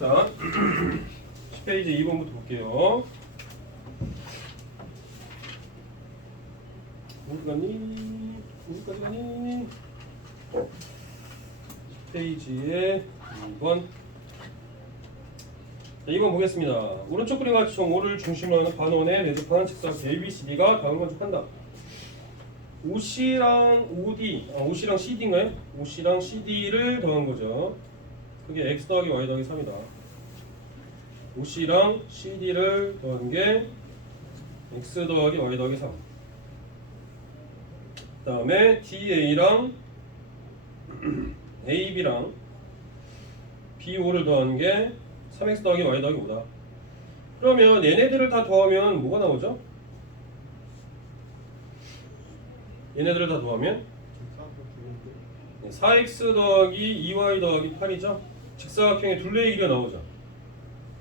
자, 10페이지 2번부터 볼게요. 어디까지 가니? 10페이지에 2번. 자, 2번 보겠습니다. 오른쪽 그림 같이 점 5를 중심으로 하는 반원의 내접한 직사각 ABCD가 다음을 만족한다. OC랑 OD, OC랑 CD인가요? OC랑 CD를 더한 거죠. 그게 X 더하기 Y 더하기 3이다. OC랑 CD를 더한 게 X 더하기 Y 더하기 3. 그 다음에 DA랑 AB랑 B5를 더한 게 3X 더하기 Y 더하기 5다. 그러면 얘네들을 다 더하면 뭐가 나오죠? 얘네들을 다 더하면 4x 더하기 2y 더하기 8이죠. 직사각형의 둘레의 길이가 나오죠.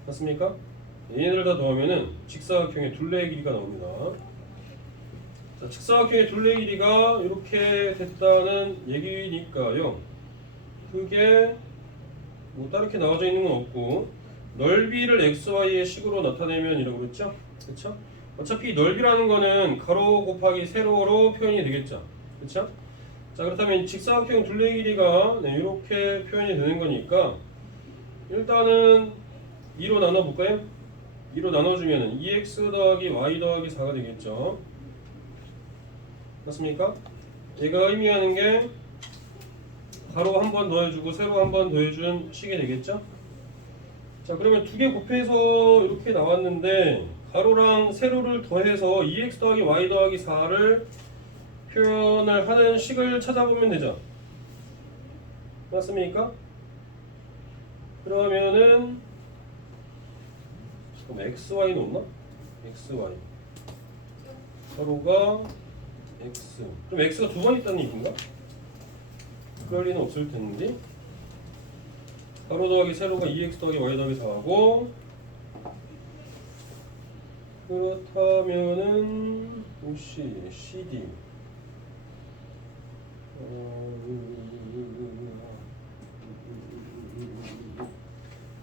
맞습니까? 얘네들을 다 더하면은 직사각형의 둘레의 길이가 나옵니다. 자, 직사각형의 둘레의 길이가 이렇게 됐다는 얘기니까요. 그게 뭐 다르게 나와져 있는 건 없고, 넓이를 xy의 식으로 나타내면 이라고 그랬죠? 그렇죠? 어차피 넓이라는 거는 가로 곱하기 세로로 표현이 되겠죠. 그렇죠? 자, 그렇다면 직사각형 둘레 길이가 이렇게 표현이 되는 거니까 일단은 2로 나눠 볼까요? 2로 나눠주면 2x 더하기 y 더하기 4가 되겠죠. 맞습니까? 얘가 의미하는 게 가로 한 번 더해주고 세로 한 번 더해준 식이 되겠죠. 자, 그러면 두 개 곱해서 이렇게 나왔는데 가로랑 세로를 더해서 2x 더하기 y 더하기 4를 표현을 하는 식을 찾아보면 되죠. 맞습니까? 그러면은 그럼 xy는 없나? xy 가로가 x, 그럼 x가 두 번 있다는 얘기인가? 그럴 리는 없을 텐데. 가로 더하기 세로가 2x 더하기 y 더하기 4하고, 그렇다면은 OC, CD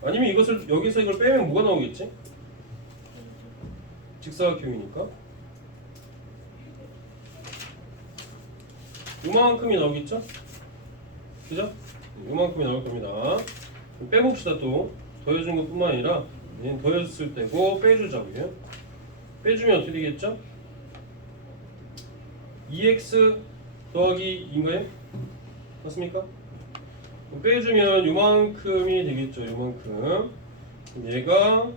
아니면 이것을 여기서 이걸 빼면 뭐가 나오겠지? 직사각형이니까 요만큼이 나오겠죠? 그죠? 요만큼이 나올 겁니다. 빼봅시다. 또 더해준 것 뿐만 아니라 얘는 더해줬을 때고 빼주자고요. 빼주면 어떻게 되겠죠? 2x 더하기 2인가요? 맞습니까? 빼주면 요만큼이 되겠죠. 요만큼. 얘가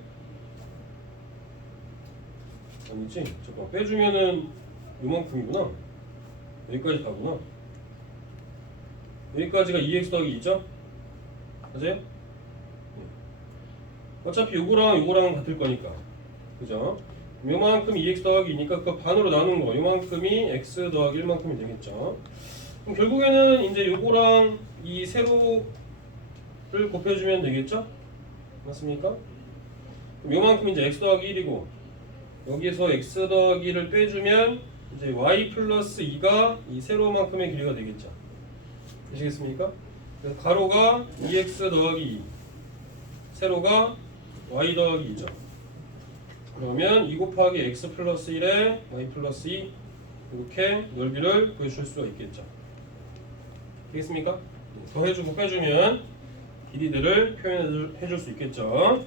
아니지? 잠깐, 빼주면은 요만큼이구나. 여기까지 가구나. 여기까지가 2x 더하기 2죠? 맞아요? 어차피 요거랑 같을 거니까. 그죠? 요만큼 2x 더하기 2니까 그 반으로 나눈 거 요만큼이 x 더하기 1만큼이 되겠죠. 그럼 결국에는 이제 요거랑 이 세로를 곱해주면 되겠죠? 맞습니까? 그럼 요만큼 이제 x 더하기 1이고 여기에서 x 더하기를 빼주면 이제 y 플러스 2가 이 세로만큼의 길이가 되겠죠. 되시겠습니까? 그래서 가로가 2x 더하기 2, 세로가 y 더하기 2죠. 그러면 2 곱하기 x 플러스 1에 y 플러스 2 이렇게 넓이를 구해줄 수가 있겠죠. 되겠습니까? 더해주고 빼주면 길이들을 표현해줄 수 있겠죠.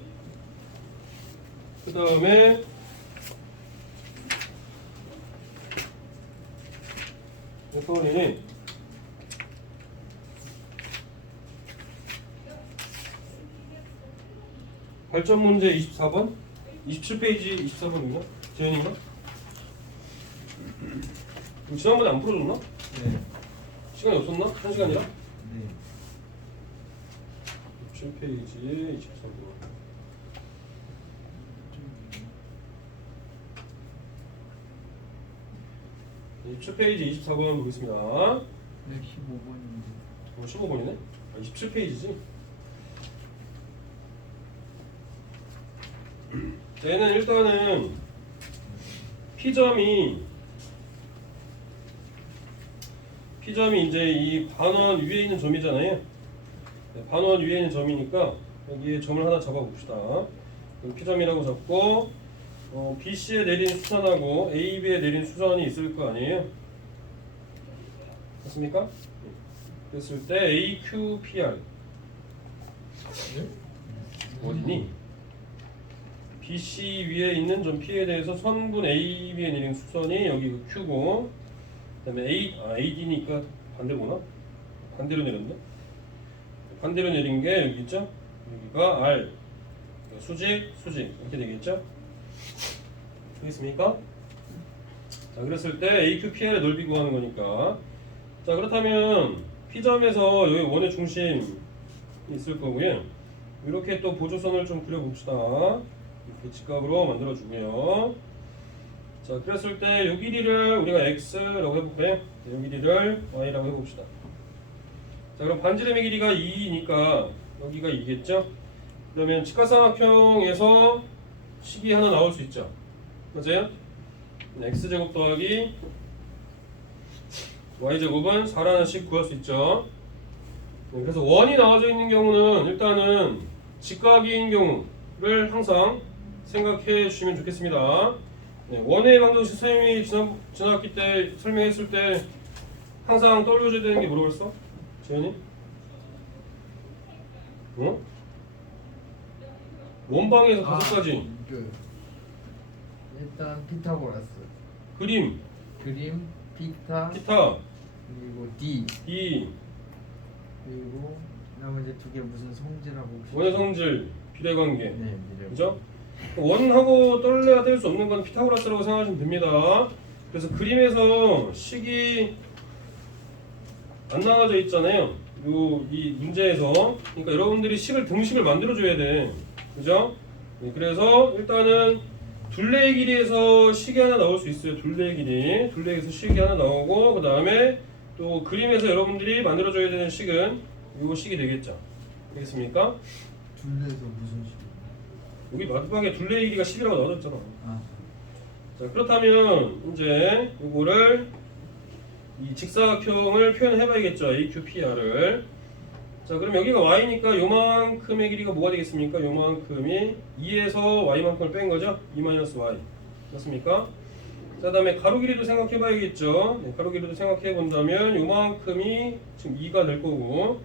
그 다음에 이번에는 발전 문제 24번? 27페이지 24번인가? 재현인가? 지난번에 안 풀어줬나? 네. 시간이 없었나? 1시간이라? 네. 27페이지에 24번. 네, 27페이지 24번 보겠습니다. 네, 15번인데. 15번이네? 27페이지지? 얘는 일단은 P점이 이제 이 반원 위에 있는 점이잖아요. 반원 위에 있는 점이니까 여기에 점을 하나 잡아봅시다. 여기 P점이라고 잡고 BC에 내린 수선하고 AB에 내린 수선이 있을 거 아니에요? 맞습니까? 그랬을 때 AQPR 어디니? BC 위에 있는 점 P에 대해서 선분 AB에 내린 수선이 여기 그 Q고, 그다음에 AD니까 반대구나. 반대로 내렸네. 반대로 내린 게 여기 있죠? 여기가 R 수직 이렇게 되겠죠? 되겠습니까? 자, 그랬을 때 AQPR의 넓이 구하는 거니까. 자, 그렇다면 P점에서 여기 원의 중심이 있을 거고요. 이렇게 또 보조선을 좀 그려봅시다. 이렇게 직각으로 만들어주고요. 자, 그랬을 때 요 길이를 우리가 X라고 해볼까요? 요 길이를 Y라고 해봅시다. 자, 그럼 반지름의 길이가 2니까 여기가 2겠죠? 그러면 직각삼각형에서 식이 하나 나올 수 있죠? 맞아요? X제곱 더하기 Y제곱은 4라는 식 구할 수 있죠? 그래서 원이 나와져 있는 경우는 일단은 직각인 경우를 항상 생각해 주시면 좋겠습니다. 원의 방정식 선생님이 지나갔기 때 설명했을 때 항상 떠올려줘야 되는 게 뭐라고 했어? 재현이? 어? 원방에서 다섯 가지 일단 피타고라스, 그림, 그림, 피타, 기타, 그리고 D, 이 그리고 나머지 두 개 무슨 성질하고 혹시- 원의 성질, 비례관계, 네, 미래. 그죠? 원하고 떨려야 될 수 없는 건 피타고라스라고 생각하시면 됩니다. 그래서 그림에서 식이 안 나와져 있잖아요. 이 문제에서. 그러니까 여러분들이 등식을 만들어줘야 돼. 그죠? 네, 그래서 일단은 둘레의 길이에서 식이 하나 나올 수 있어요. 둘레의 길이. 둘레에서 식이 하나 나오고, 그 다음에 또 그림에서 여러분들이 만들어줘야 되는 식은 요 식이 되겠죠. 되겠습니까? 둘레에서 무슨 식? 여기 마지막에 둘레의 길이가 10이라고 나와졌잖아. 아, 자, 그렇다면 이제 이거를 이 직사각형을 표현해 봐야겠죠. AQPR을. 자, 그럼 여기가 y니까 요만큼의 길이가 뭐가 되겠습니까? 요만큼이 2에서 y만큼을 뺀 거죠. 2-y. 맞습니까? 자, 그다음에 가로 길이도 생각해 봐야겠죠. 네, 가로 길이도 생각해 본다면 요만큼이 지금 2가 될 거고,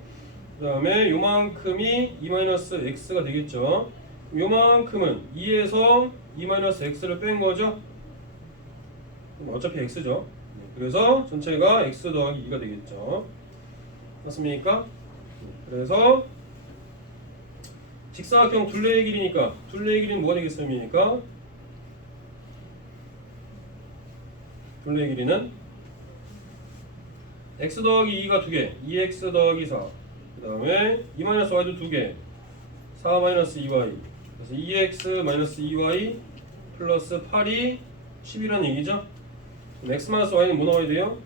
그다음에 요만큼이 2-x가 되겠죠. 요만큼은 2에서 2-x를 뺀 거죠. 그럼 어차피 x죠. 그래서 전체가 x 더하기 2가 되겠죠. 맞습니까? 그래서 직사각형 둘레의 길이니까 둘레의 길이는 뭐가 되겠습니까? 둘레의 길이는 x 더하기 2가 2개, 2x 더하기 4. 그 다음에 2-y도 2개, 4-2y. 그래서 2x-2y 플러스 8이 10이라는 얘기죠. 그럼 x-y는 뭐 나와야 돼요?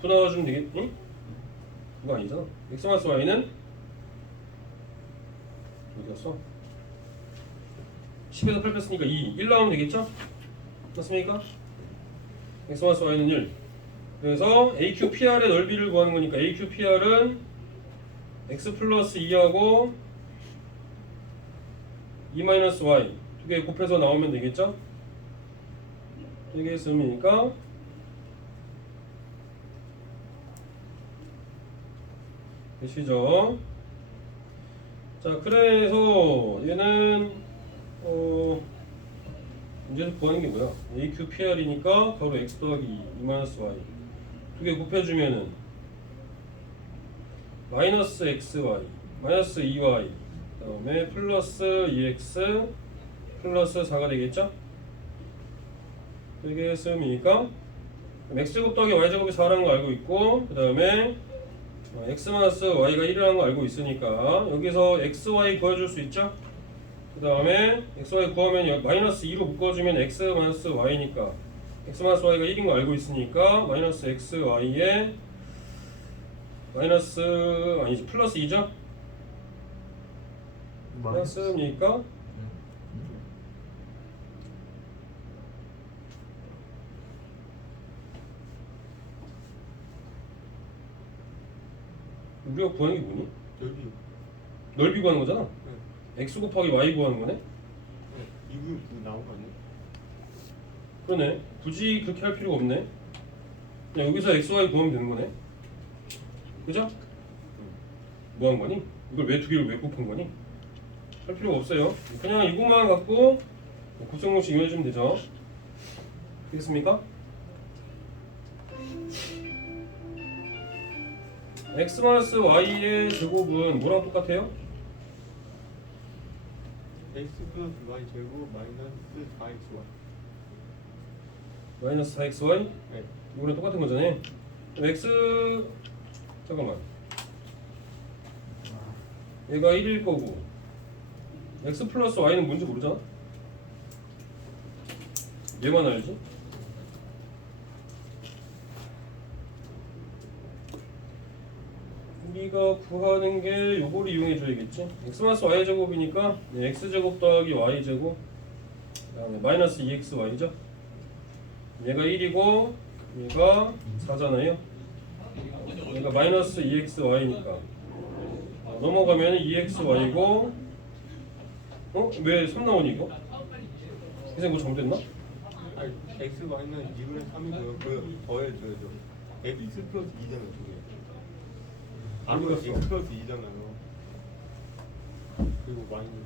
9 나와주면 되겠니? 그거 아니잖아. x-y는 어디 갔어? 10에서 8 뺐으니까 2, 1 나오면 되겠죠? 맞습니까? x-y는 1. 그래서 AQPR의 넓이를 구하는 거니까 AQPR은 x 플러스 2하고 2-y 두 개 곱해서 나오면 되겠죠? 되겠습니까? 되시죠? 자, 그래서 얘는 문제에서 구하는 게 뭐야? AQPR이니까 가로 x 더하기 2-y 두 개 곱해주면은 마이너스 xy 마이너스 2y 그 다음에 플러스 2x 플러스 4가 되겠죠? 되겠습니까? x제곱 더하기 y제곱이 4라는 거 알고 있고, 그 다음에 x-y가 1이라는 거 알고 있으니까 여기서 xy 구해줄 수 있죠? 그 다음에 xy 구하면 마이너스 2로 묶어주면 x-y니까 x-y가 1인 거 알고 있으니까 마이너스 xy에 마이너스 아니지 플러스 2죠? 맞습니까? 우리가 구하는 게 뭐니? 넓이요. 넓이 구하는 거잖아. x 곱하기 y 구하는 거네. 이거 나온 거 아니야? 그러네. 굳이 그렇게 할 필요가 없네. 그냥 여기서 x, y 구하면 되는 거네. 그죠? 뭐 한 거니? 이걸 왜 두 개를 왜 곱한 거니? 할 필요가 없어요. 그냥 이것만 갖고 곱셈공식 이용해주면 되죠. 되겠습니까? x-y의 제곱은 뭐랑 똑같아요? x 플러스 y 제곱 마이너스 4xy. 마이너스 4xy? 네. 이거랑 똑같은 거잖아요. x 잠깐만. 얘가 1일 거고 x 플러스 y는 뭔지 모르잖아. 얘만 알지? 우리가 구하는 게 요거를 이용해 줘야겠지. x 마이너스 y 제곱이니까 x 제곱 더하기 y 제곱 그다음에 마이너스 2xy죠. 얘가 1이고 얘가 4잖아요. 얘가 마이너스 2xy니까 넘어가면 2xy고 왜 3 나오니 이거? 선생님 뭐 잘못됐나? 아니 x y는 2분의 3이고요. 그 더해줘야죠. x 플러스 2잖아요. 두 개. 바로 어디 갔어? x 플러스 2잖아요. 그리고 마이너스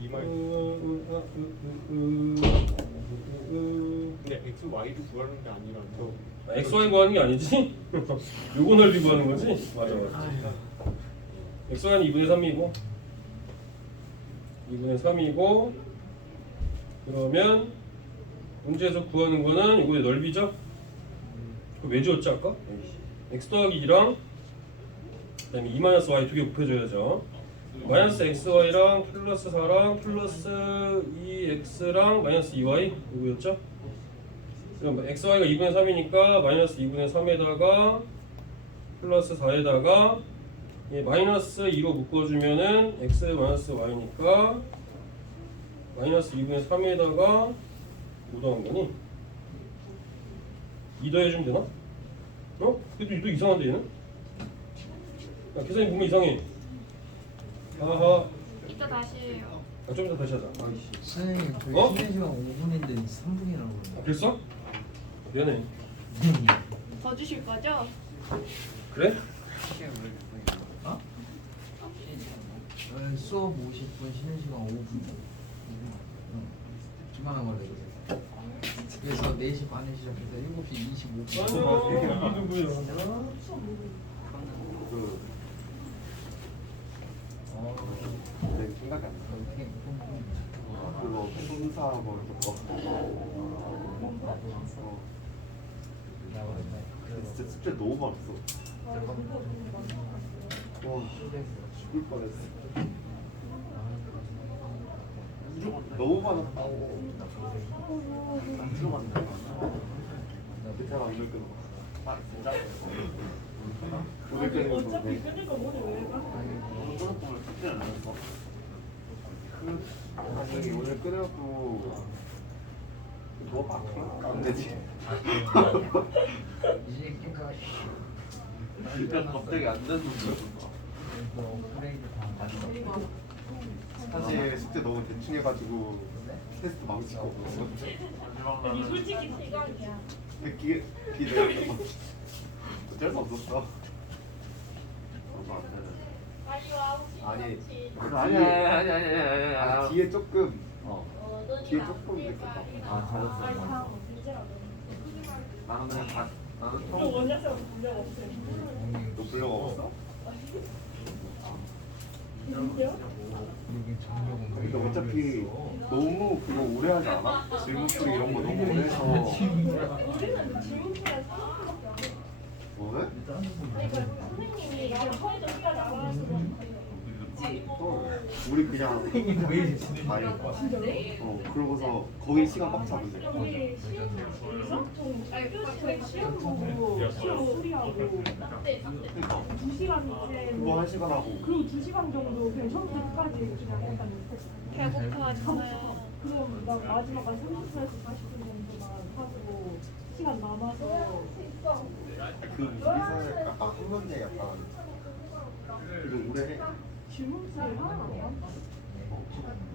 2 마이너스. 근데 x y도 구하는 게 아니라 저 XY 구하는 게 아니지? 요거 넓이 구하는 거지? 맞아 맞아. XY는 2분의 3이고 2분의 3이고 그러면 문제에서 구하는 거는 요거의 넓이죠? 그거 왜 지웠지 아까? x 더하기 2랑 그 다음에 2-y 두 개 곱해줘야죠. 마이너스 xy랑 플러스 4랑 플러스 2x랑 마이너스 2y 이거였죠? 그럼 xy가 2분의 3이니까 마이너스 2분의 3에다가 플러스 4에다가 마이너스 2로 묶어주면은 x 마이너스 y니까 마이너스 2분의 3에다가 뭐 더한 거니? 2 더해주면 되나? 그래도 이상한데 얘는? 야, 계산이 보면 이상해. 아하. 이따 다시 해요. 좀 이따 다시 하자. 선생님 저희 어? 쉬는 시간 5분인데 3분이라고 아, 그랬어? 미안해. 더 주실 거죠? 그래? 어? 수업 50분 쉬는 시간 5분 기만한 걸로 그래서 4시 반에 시작해서 7시 25분 아니요. 이게 누구야? 내 생각이 안 나. 그거 손사 뭐 이런 거. 진짜 숙제 너무 많았어. 와, 죽을 뻔했어. 너무 많았다. 안 들어갔네. 밑에 막 이걸 끊어. 아, 진짜? 오늘 끊는 거 네. 너무 끊었으면 숙제를 안 했어. 아니 오늘 끊어도 너 바꾸면 안 되지. 이제 그러니까 일단 갑자기 안 되는 거야. 업그레이드 다 맞어 사실 숙제 너무 대충 해가지고 테스트 망치고. 솔직히 시간이야. 기대. 어쩔 수 없었어. 빨리 와. 아니 뒤에 조금 뒤에 조금 됐었다. 아 잘했어. 나는 그냥 나는 그럼 처음 원래서 문제가 없어요. 너 불려가 없어? 진짜요? 여기 정력은 근데 어차피 너무 그거 오래 하지 않아? 질문풀이 이런 거 너무 오래 해서 우리는 질문풀이랑 수업밖에 안 해요. 뭐 해? 그러니까 선생님이 그냥 서울도 시간 나와서 우리 그냥 왜 아니 그러고서 거기 시간 막 잡으면 돼. 우리 시험 저희 시험 보고 시험 수리하고 그러니까 2시간 이제 그거 한 시간 하고 그리고 2시간 정도 그냥 처음부터 끝까지 그냥 약간 배고파지나요? 그럼 나 마지막 한 30분에서 40분 정도만 하고 시간 남아서 그 무슨 이사를 약간 한 건데 약간 이거 오래 해. 질문지를 하나 안 봤다.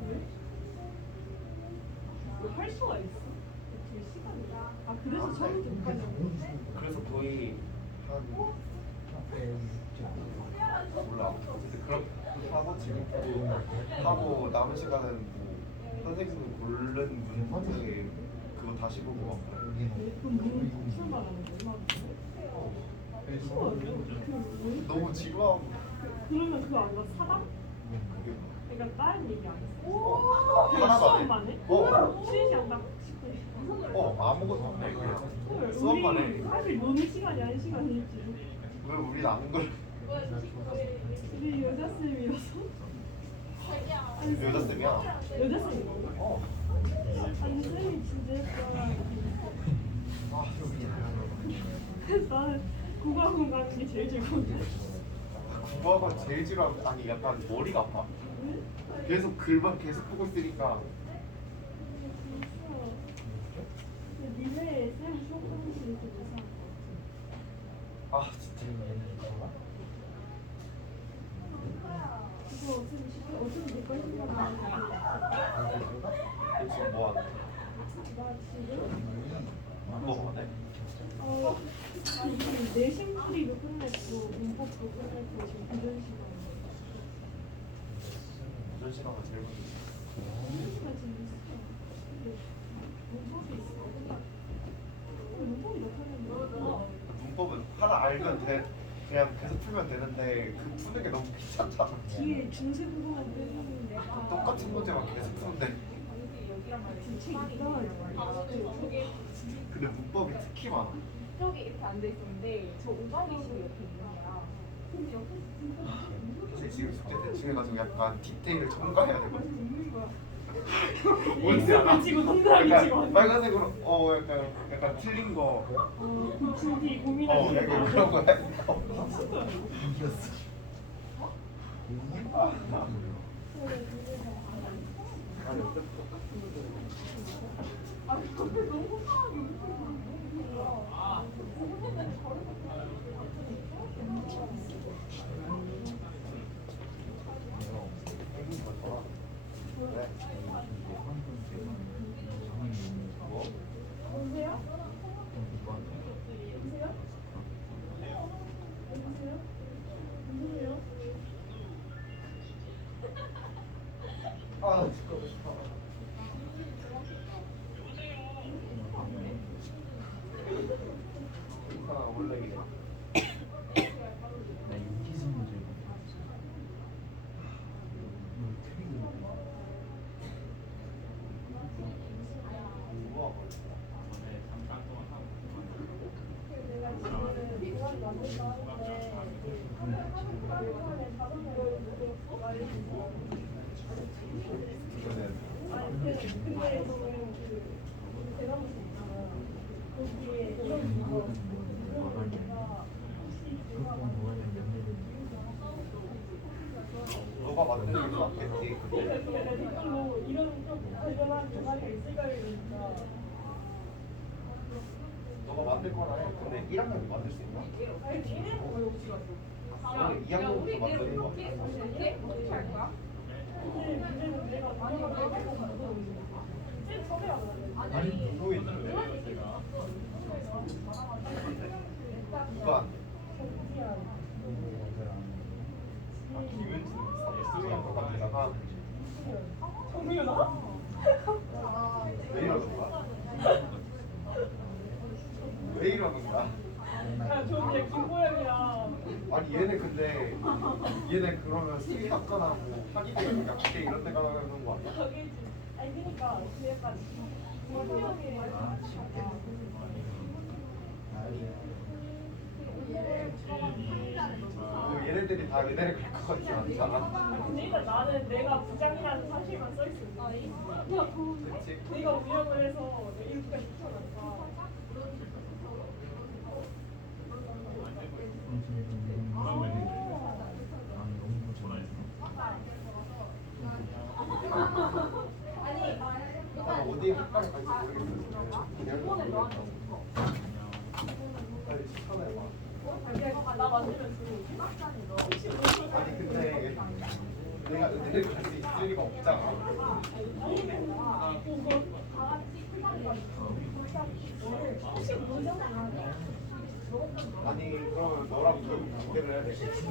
왜? 할 수가 있어? 그 시간이. 아 그래서 처음부터 못하냐? 그래서 거의 한 몰라. 근데 그렇게 하고 지금 하고 남은 시간은 뭐 선생님 고른 문제 그거 다시 보고 막 그래. 그럼 눈 독출말하는 거 얼마나 싫어? 너무 지루하고 그러면 그거 안 가? 사담? 그게 그러니까 다른 얘기 안 했어? 하나도 안 해. 수업만 해? 어. 쉬는 시간 딱 10분. 아무것도 안 해. 그냥 헐, 수업만 우리 해. 사실 노는 시간이 한 시간이지. 왜 우리는 안 그래? 우리 여자쌤이어서. 여자쌤이야. 여자쌤이라고? 어. 아니 쌤이 진짜 예뻐. 아 나는 국어학원 가는 게 제일 즐거운데. 국어가 제일 지루하고 아니 약간 머리가 아파. 계속 글만 계속 보고 있으니까 니네 쌤 수업 하는 게 되게 이상한 거 아 진짜. 그거 어차피 내거 힘들어. 너 지금 뭐 하는? 나 지금 뭐 하네? 지금 내신풀이도 끝냈고 문법도 끝냈고 지금 이런 시간인데. 이런 시간은 제일 힘들어. 이런 시간 재밌어. 근데 문법이 있어. 문법이 못하는 문법은 하나 알면 돼. 그냥 계속 풀면 되는데 그 푸는 게 너무 귀찮잖아. 뒤에 중세 부분만 빼는데 똑같은 문제만 계속 푸는데. 책 이상하지. 근데 문법이 특히 많아. 이쪽에 이렇게 앉아 있었는데 저 오방이시고 옆에 있는 거야. 사실 지금 숙제 대충 해가지고 약간 디테일을 첨가해야 되거든. 웃는 거야. 뭔지 알아? 치고 동그라미 치고. 약간 빨간색으로 약간 틀린 거. 진지 고민하는 약간 그런 거 했어. 여보세요? 여보세요? 여보세요? 누구세요? 아, 시끄러워. 원래 이래. 우와. 내가 지금 동아리 만들까 하는데 이번에 자동으로 말해주고 이거는 아니 근데 저는 그 대나무숲 있잖아 거기에 이런 거 이런 거가 혹시 누가 너가 만드는 게 맞겠지. 그래서 내가 댓글로 이런 좀 관련한 동아리가 있을까요? 이러니까 너가 만들 거라 해. 근데 1학년도 만들 수 있나? 아니 걔네 뭐 혹시 갔어? 근데 2학년부터 만드는 거 같아. 어떻게 할 거야? 근데 문제는 내가 동아리를 계속 만들고 있는 거야 쌤 섭외가 그러는데 아니, 또 있는데. 이반. 김윤수 수영 과학에다가 정민아? 왜 이러는 거야? 왜 이러는 거야? 야 저기 김보영이랑 아니 얘네 근데 얘네 그러면 수의학과나고 한의대 약대 이런 데 가는 거 아니야? 저기 아니 그니까 그 약간 김보영이 얘네들이 다 의대를 갈 것 같지 않잖아. 근데 일단 나는 내가 부장이라는 사실만 써있어 그치? 내가 운영을 해서 내 이렇게까지 붙여놨다 나 어디에 학과를 갈지 모르겠어. 그냥 빨리 추천해봐. 나 만들면 주고 혹시 모르는 아니 근데 내가 은혜를 갈수 있을 리가 없잖아. 아니 그러면 너랑 결국 관계를 해야 되겠지.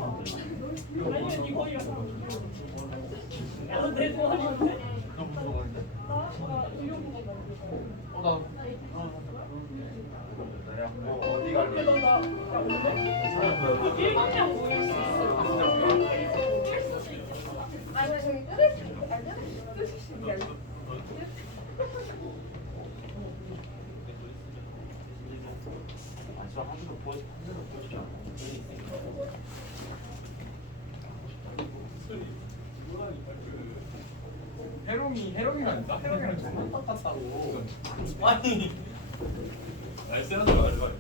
뭐 어디 갈래? 해롱이라니까? 해롱이랑 정말 똑같다고. 아니 나이스 하지 마.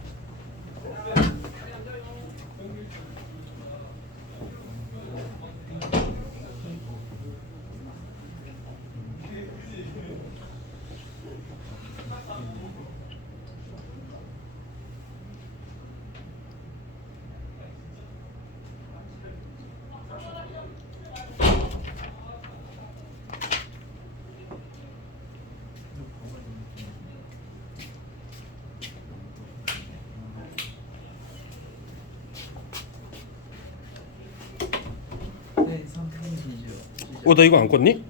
네, 선생님이죠. 나 이거 안 껐니?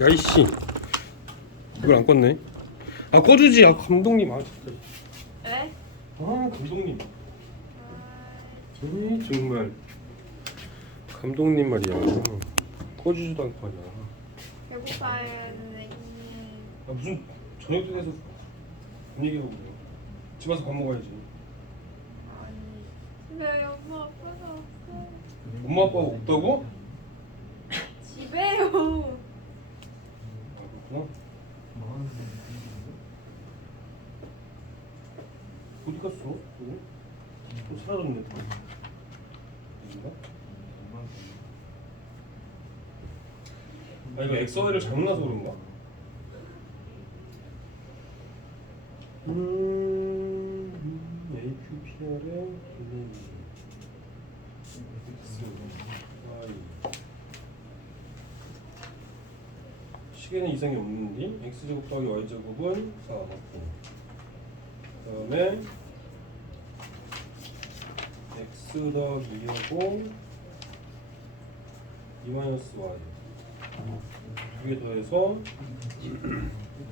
야 이씨 이걸 안 껐네. 아 꺼주지. 아 감독님. 아 진짜. 네? 아 감독님. 정말 감독님 말이야. 꺼주지도 않고 말이야. 배고파요 선생님. 아 무슨 저녁 때에서 분위기가 그래. 집 와서 밥 먹어야지. 아니 집에 엄마 아빠가 없어. 엄마 아빠가 없다고? 집에요. 아 그렇구나. 어디 갔어? 또 사라졌네. 어딘가? 아 이거 엑서웨이를 잘못 놔서 그런가? AQPR의 시계는 이상이 없는데 x제곱 더하기 y제곱은 4 맞고 그 다음에 x 더하기 2하고 2-y 두 개 더해서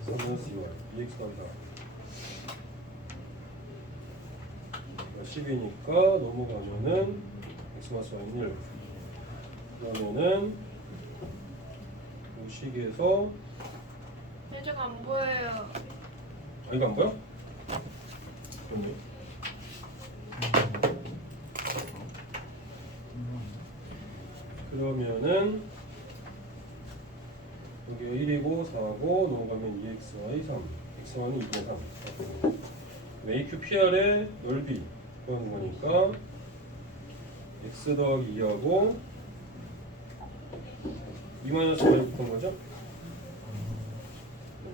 3-2y 2x 더하기 4 10이니까 넘어가면은 x 마이너스 y는 1 그러면은 식에서 표정 안 보여요. 아 이거 안 보여? 그럼요. 그러면은 여기가 1이고 4고 넘어가면 2xy 3 xy는 2분의 3 AQPR의 넓이 구하는 거니까 x 더하기 2하고 2-y를 붙은 거죠?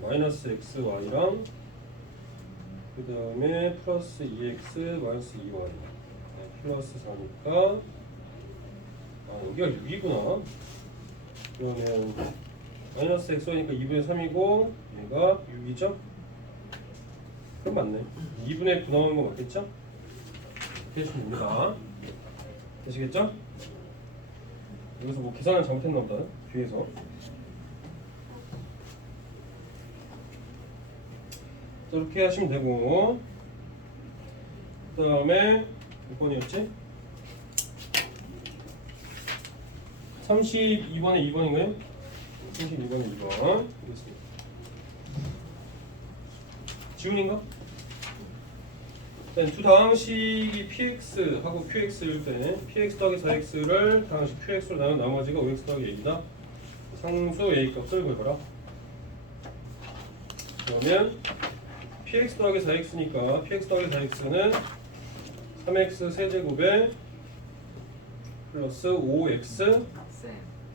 마이너스 xy랑 그 다음에 플러스 2x 마이너스 2y 네, 플러스 4니까 아 여기가 6이구나. 그러면 마이너스 xy니까 2분의 3이고 얘가 6이죠? 그럼 맞네. 2분의 9 나오는 거 맞겠죠? 대신 됩니다. 되시겠죠? 여기서 뭐 계산을 잘못했나 보다. 뒤에서 자, 이렇게 하시면 되고 그 다음에 몇 번이었지? 32번에 2번인가요? 32번에 2번 되겠습니다. 지훈인가? 두 다항식이 px하고 qx일 때 px 더하기 4x를 다항식 qx로 나눈 나머지가 5x 더하기 a이다. 상수 a 값을 구해봐라. 그러면 px 더하기 4x니까 px 더하기 4x는 3x 세제곱에 플러스 5x 쌤,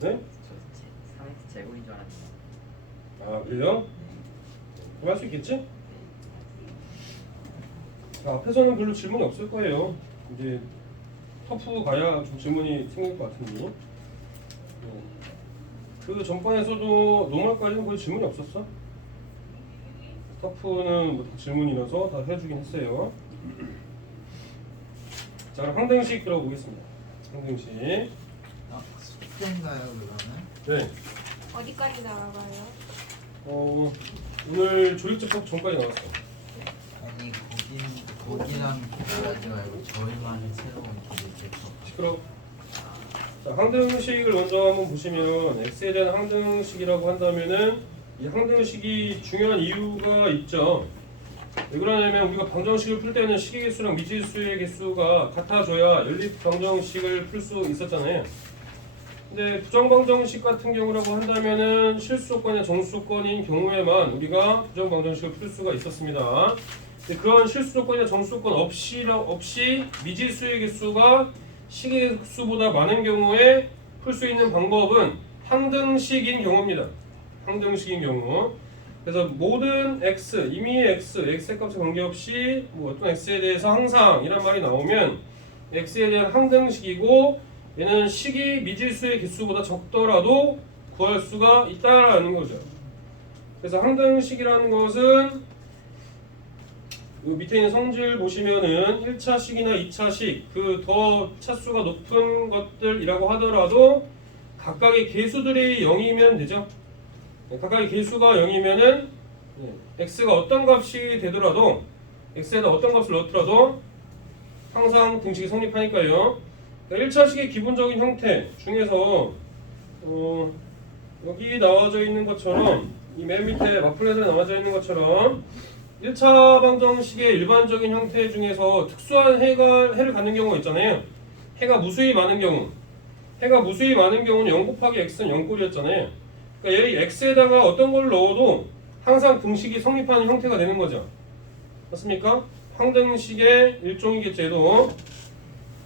네? 저 3x 제곱인 줄 알았는데. 아 그래요? 그럼 할 수 있겠지? 자, 앞에서는 별로 질문이 없을 거예요. 이제 터프 가야 좀 질문이 생길 것 같은데 그 전반에서도 노멀까지는 거의 질문이 없었어. 터프는 뭐다 질문이라서 다 해주긴 했어요. 자, 그럼 항등식 들어보겠습니다. 항등식. 숙제인가요 그러면? 네. 어디까지 나가봐요? 오늘 조립제법 전까지 나왔어. 아니 거기랑 비교하지 말고 저희만의 새로운 기술제법. 시끄러. 자, 항등식을 먼저 한번 보시면 x에 대한 항등식이라고 한다면은 이 항등식이 중요한 이유가 있죠. 왜 그러냐면 우리가 방정식을 풀 때는 식의 개수랑 미지수의 개수가 같아져야 연립 방정식을 풀 수 있었잖아요. 근데 부정방정식 같은 경우라고 한다면은 실수조건이나 정수조건인 경우에만 우리가 부정방정식을 풀 수가 있었습니다. 근데 그런 실수조건이나 정수조건 없이 미지수의 개수가 식의 개수보다 많은 경우에 풀 수 있는 방법은 항등식인 경우입니다. 항등식인 경우. 그래서 모든 x, 임의의 x의 값에 관계없이 뭐 어떤 x에 대해서 항상 이란 말이 나오면 x에 대한 항등식이고 얘는 식이 미지수의 개수보다 적더라도 구할 수가 있다라는 거죠. 그래서 항등식이라는 것은 이 밑에 있는 성질 보시면은 1차식이나 2차식 그 더 차수가 높은 것들이라고 하더라도 각각의 개수들이 0이면 되죠. 각각의 개수가 0이면은 x가 어떤 값이 되더라도 x에다 어떤 값을 넣더라도 항상 등식이 성립하니까요. 그러니까 1차식의 기본적인 형태 중에서 여기 나와져 있는 것처럼 이 맨 밑에 마플렛에 나와져 있는 것처럼 1차 방정식의 일반적인 형태 중에서 특수한 해를 갖는 경우가 있잖아요. 해가 무수히 많은 경우. 해가 무수히 많은 경우는 0 곱하기 x는 0꼴이었잖아요. 그러니까 얘 x에다가 어떤 걸 넣어도 항상 등식이 성립하는 형태가 되는 거죠. 맞습니까? 항등식의 일종이겠죠. 얘도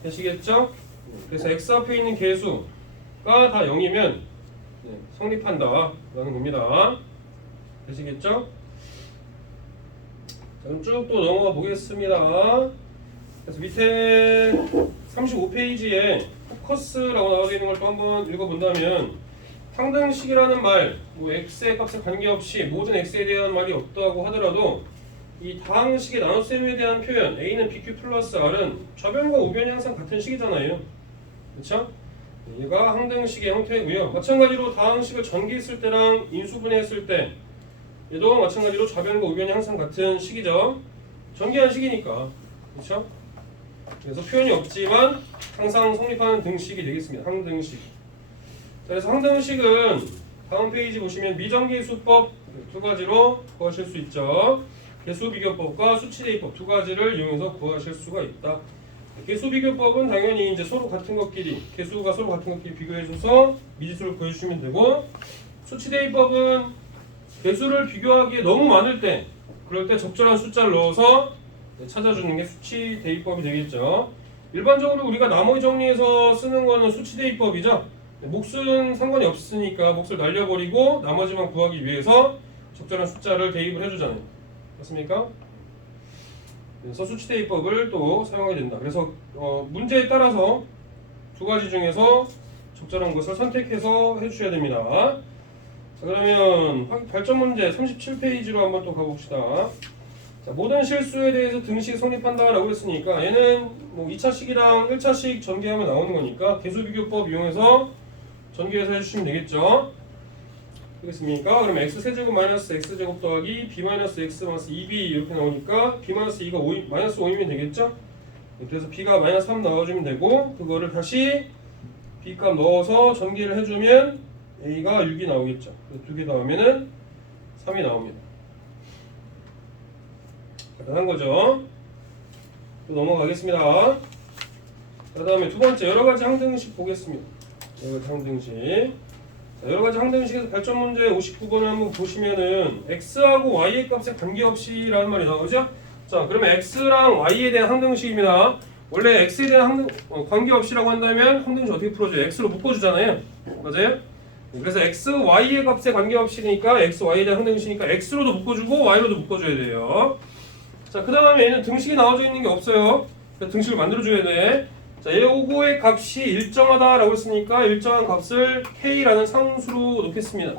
되시겠죠? 그래서 x 앞에 있는 개수가 다 0이면 성립한다 라는 겁니다. 되시겠죠? 자, 그럼 쭉 또 넘어가 보겠습니다. 그래서 밑에 35페이지에 포커스라고 나와져 있는 걸 또 한번 읽어본다면 항등식이라는 말, 뭐 x의 값에 관계없이 모든 x에 대한 말이 없다고 하더라도 이 다항식의 나눗셈에 대한 표현 a는 bq 플러스 r은 좌변과 우변이 항상 같은 식이잖아요. 그렇죠? 얘가 항등식의 형태이고요. 마찬가지로 다항식을 전개했을 때랑 인수분해했을 때 얘도 마찬가지로 좌변과 우변이 항상 같은 식이죠. 전개한 식이니까. 그렇죠? 그래서 표현이 없지만 항상 성립하는 등식이 되겠습니다. 항등식. 자, 그래서 항등식은 다음 페이지 보시면 미정계수법 두 가지로 구하실 수 있죠. 개수비교법과 수치대입법 두 가지를 이용해서 구하실 수가 있다. 개수비교법은 당연히 이제 서로 같은 것끼리 개수가 서로 같은 것끼리 비교해줘서 미지수를 구해주시면 되고, 수치대입법은 개수를 비교하기에 너무 많을 때 그럴 때 적절한 숫자를 넣어서 찾아주는 게 수치대입법이 되겠죠. 일반적으로 우리가 나머지 정리해서 쓰는 거는 수치대입법이죠. 몫은 상관이 없으니까 몫을 날려버리고 나머지만 구하기 위해서 적절한 숫자를 대입을 해주잖아요. 맞습니까? 그래서 수치대입법을 또 사용하게 된다. 그래서 문제에 따라서 두 가지 중에서 적절한 것을 선택해서 해주셔야 됩니다. 자, 그러면 발전 문제 37페이지로 한번 또 가봅시다. 자, 모든 실수에 대해서 등식이 성립한다라고 했으니까 얘는 뭐 2차식이랑 1차식 전개하면 나오는 거니까 개수비교법 이용해서 전개해서 해주시면 되겠죠. 되겠습니까? 그러면 x세제곱 마이너스 x제곱 더하기 b 마이너스 x 마이너스 2b 이렇게 나오니까 b 마이너스 2가 5, 마이너스 5이면 되겠죠? 그래서 b가 마이너스 3 나와주면 되고, 그거를 다시 b 값 넣어서 전개를 해주면 a가 6이 나오겠죠. 두 개 나오면은 3이 나옵니다. 간단한 거죠. 또 넘어가겠습니다. 그 다음에 두 번째 여러 가지 항등식 보겠습니다. 여러 가지 항등식. 자, 여러 가지 항등식에서 발전 문제 59번을 한번 보시면은 x하고 y의 값에 관계없이라는 말이 나오죠. 자, 그러면 x랑 y에 대한 항등식입니다. 원래 x에 대한 관계없이라고 한다면 항등식 어떻게 풀어줘요? x로 묶어주잖아요. 맞아요? 그래서 x, y의 값에 관계없이니까 x, y에 대한 항등식이니까 x로도 묶어주고 y로도 묶어줘야 돼요. 자, 그 다음에 얘는 등식이 나와져 있는 게 없어요. 등식을 만들어줘야 돼. 자, 요거의 값이 일정하다라고 했으니까 일정한 값을 k라는 상수로 놓겠습니다.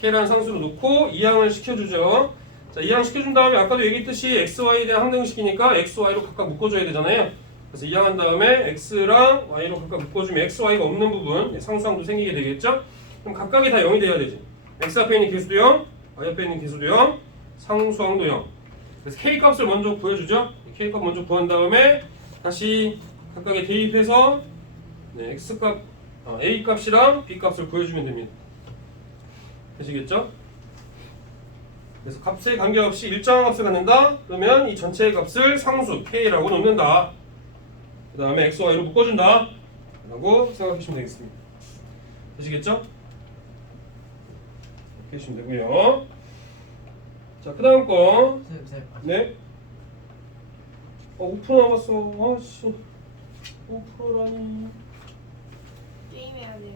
k라는 상수로 놓고 이항을 시켜주죠. 자, 이항 시켜준 다음에 아까도 얘기했듯이 x, y에 대한 항등식이니까 x, y로 각각 묶어줘야 되잖아요. 그래서 이항한 다음에 x랑 y로 각각 묶어주면 x, y가 없는 부분 상수항도 생기게 되겠죠. 그럼 각각이 다 0이 돼야 되지. x 앞에 있는 개수도 0, y 앞에 있는 개수도 0, 상수항도 0. 그래서 k 값을 먼저 구해주죠. k 값 먼저 구한 다음에 다시 각각에 대입해서 x 값, a 값이랑 b 값을 구해주면 됩니다. 되시겠죠? 그래서 값에 관계없이 일정한 값을 갖는다. 그러면 이 전체의 값을 상수 k라고 놓는다. 그 다음에 x, y로 묶어준다 라고 생각하시면 되겠습니다. 되시겠죠? 이렇게 하시면 되고요. 자, 그 다음 거. 쌤. 네. 5% 남았어. 아씨. 5%라니. 게임해야 돼요.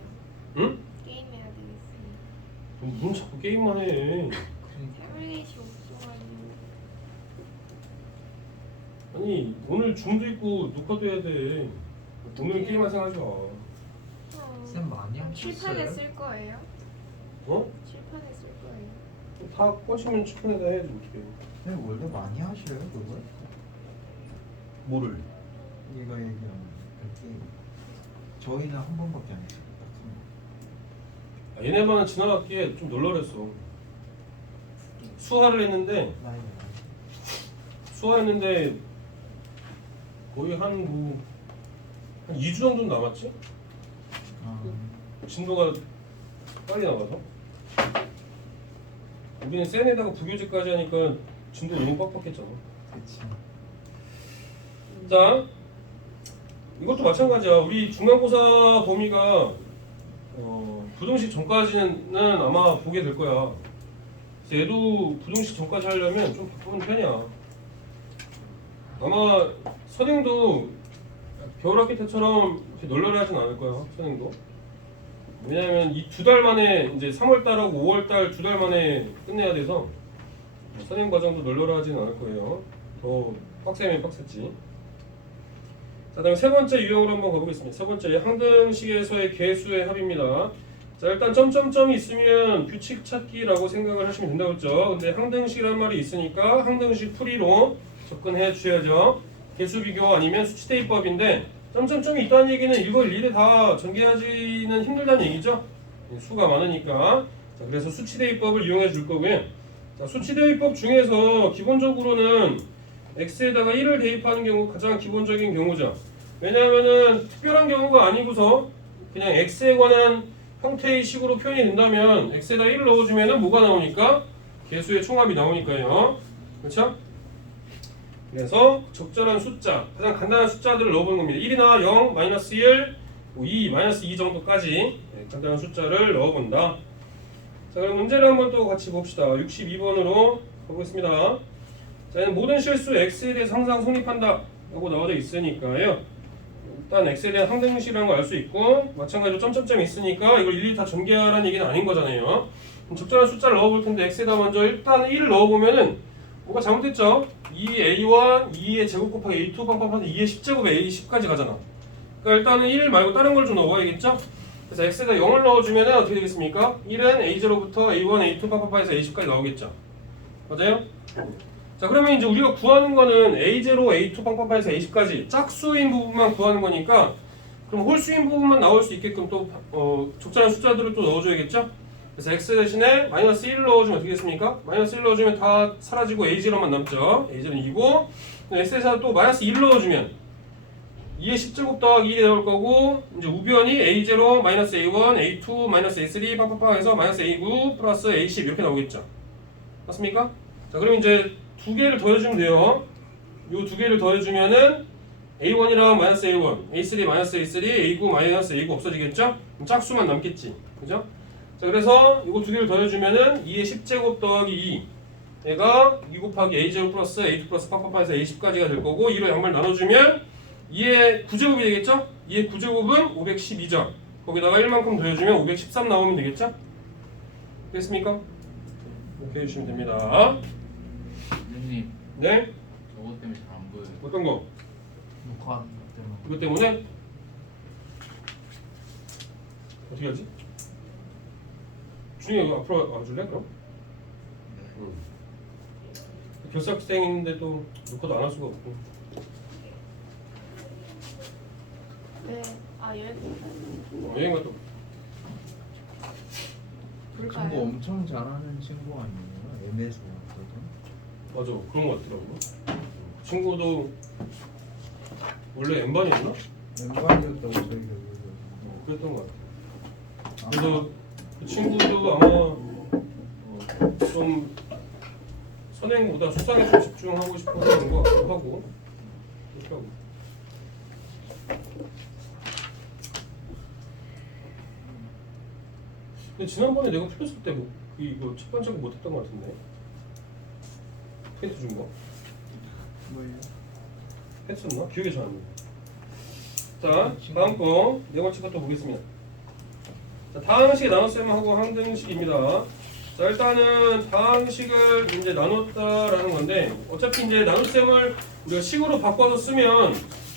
응? 게임해야 되겠어요. 넌 자꾸 게임만 해. 태블릿이 없어가지고. 아니, 오늘 줌도 있고 녹화도 해야 돼. 오늘 게임만 생각하지 마. 쌤 많이 하셨어요? 칠판에 쓸 거예요? 어? 칠판에 쓸 거예요? 다 꽂히면 칠판에다 해야지 어떻게. 쌤 원래 많이 하셔요 그걸? 뭐를? 이거 얘기하면 이렇게 저희는 한 번밖에 안 했어요. 얘네만은 지난 학기에 좀 널널했어. 수화를 했는데 수화했는데 거의 한 2주 정도는 남았지? 진도가 빨리 나가서 우리는 센에다가 부교재까지 하니까 진도 너무 빡빡했잖아. 그치. 자, 이것도 마찬가지야. 우리 중간고사 범위가 부등식 전까지는 아마 보게 될 거야. 그래서 얘도 부등식 전까지 하려면 좀 바꾸는 편이야. 아마 선행도 겨울학기 때처럼 이렇게 널널하진 않을 거야. 선행도. 왜냐면 이 2달 만에 이제 3월달하고 5월달 2달 만에 끝내야 돼서 선행 과정도 널널하진 않을 거예요. 더 빡세면 빡셌지. 자, 다음 세 번째 유형으로 한번 가보겠습니다. 세 번째 항등식에서의 개수의 합입니다. 자, 일단 점점점이 있으면 규칙 찾기라고 생각을 하시면 된다고 했죠. 근데 항등식이라는 말이 있으니까 항등식 풀이로 접근해 주셔야죠. 개수 비교 아니면 수치 대입법인데 점점점이 있다는 얘기는 이걸 일일이 다 전개하기는 힘들다는 얘기죠. 수가 많으니까. 자, 그래서 수치 대입법을 이용해 줄 거고요. 자, 수치 대입법 중에서 기본적으로는 x에다가 1을 대입하는 경우가 가장 기본적인 경우죠. 왜냐하면은 특별한 경우가 아니고서 그냥 x에 관한 형태의 식으로 표현이 된다면 x에다 1을 넣어주면은 뭐가 나오니까 개수의 총합이 나오니까요. 그렇죠? 그래서 적절한 숫자, 가장 간단한 숫자들을 넣어보는 겁니다. 1이나 0, 마이너스 1, 2, 마이너스 2 정도까지 간단한 숫자를 넣어본다. 자, 그럼 문제를 한번 또 같이 봅시다. 62번으로 가보겠습니다. 자, 모든 실수 x에 대해서 항상 성립한다 라고 나와져 있으니까요. 일단 x에 대한 항등식이라는 걸 알 수 있고 마찬가지로 점점점이 있으니까 이걸 일일이 다 전개하라는 얘기는 아닌 거잖아요. 그럼 적절한 숫자를 넣어볼 텐데 x에다 먼저 일단 1을 넣어보면은 뭐가 잘못됐죠? 2a1, 2의 제곱 곱하기 a2 방법하면 2의 10제곱에 a10까지 가잖아. 그러니까 일단은 1 말고 다른 걸 좀 넣어봐야겠죠? 그래서 x에다 0을 넣어주면 어떻게 되겠습니까? 1은 a0부터 a1, a2 방법해서 a10까지 나오겠죠? 맞아요? 자, 그러면 이제 우리가 구하는 거는 a0, a2 빵빵파에서 a10까지 짝수인 부분만 구하는 거니까 그럼 홀수인 부분만 나올 수 있게끔 또 적절한 숫자들을 또 넣어줘야겠죠? 그래서 x 대신에 마이너스 1을 넣어주면 어떻게 됐습니까? 마이너스 1 넣어주면 다 사라지고 a0만 남죠. a0은 2고 x 대신에 또 마이너스 1 넣어주면 2의 10제곱 더하기 1이 나올 거고 이제 우변이 a0, 마이너스 a1, a2, 마이너스 a3 빵빵빵 해서 마이너스 a9 플러스 a10 이렇게 나오겠죠? 맞습니까? 자, 그럼 이제 두 개를 더해주면 돼요. 요 두 개를 더해주면은 A1이랑 마이너스 A1, A3 마이너스 A3, A9 마이너스 A9 없어지겠죠? 그럼 짝수만 남겠지. 그죠? 자, 그래서 이거 두 개를 더해주면은 2의 10제곱 더하기 2 얘가 2 곱하기 A0 플러스 A2 플러스 팍팍팍해서 A10까지가 될 거고 2로 양말 나눠주면 2의 9제곱이 되겠죠? 2의 9제곱은 512죠. 거기다가 1만큼 더해주면 513 나오면 되겠죠? 됐습니까? 이렇게 해주시면 됩니다. 선생님, 네? 저것 때문에 잘 안 보여요. 어떤 거? 녹화하는 것 때문에 그것 때문에 어떻게 하지? 준이 이거 앞으로 와줄래 그럼? 결석생인데도 녹화도 안 할 수가 없고. 네. 아 여행 여행 갔다. 그 친구 볼까요? 엄청 잘하는 친구 아니에요? MS 왔거든. 맞아 그런 거 같더라고. 그 친구도 원래 N반이었나? 왼발이었다고 저희가 그랬던 것 같아. 그래서 그 친구도 아마 좀 선행보다 수상에 좀 집중하고 싶어서 그런 것 같기도 하고 그렇게 하고. 근데 지난번에 내가 풀렸을 때 뭐 이거 첫 번째 거 못했던 것 같은데 페이트 준 거? 뭐예요? 했었나? 기억이 잘 안 나요. 자, 다음 거 네 번째 것도 보겠습니다. 자, 다항식 나눗셈하고 항등식입니다. 자, 일단은 다항식을 이제 나눴다라는 건데 어차피 이제 나눗셈을 우리가 식으로 바꿔서 쓰면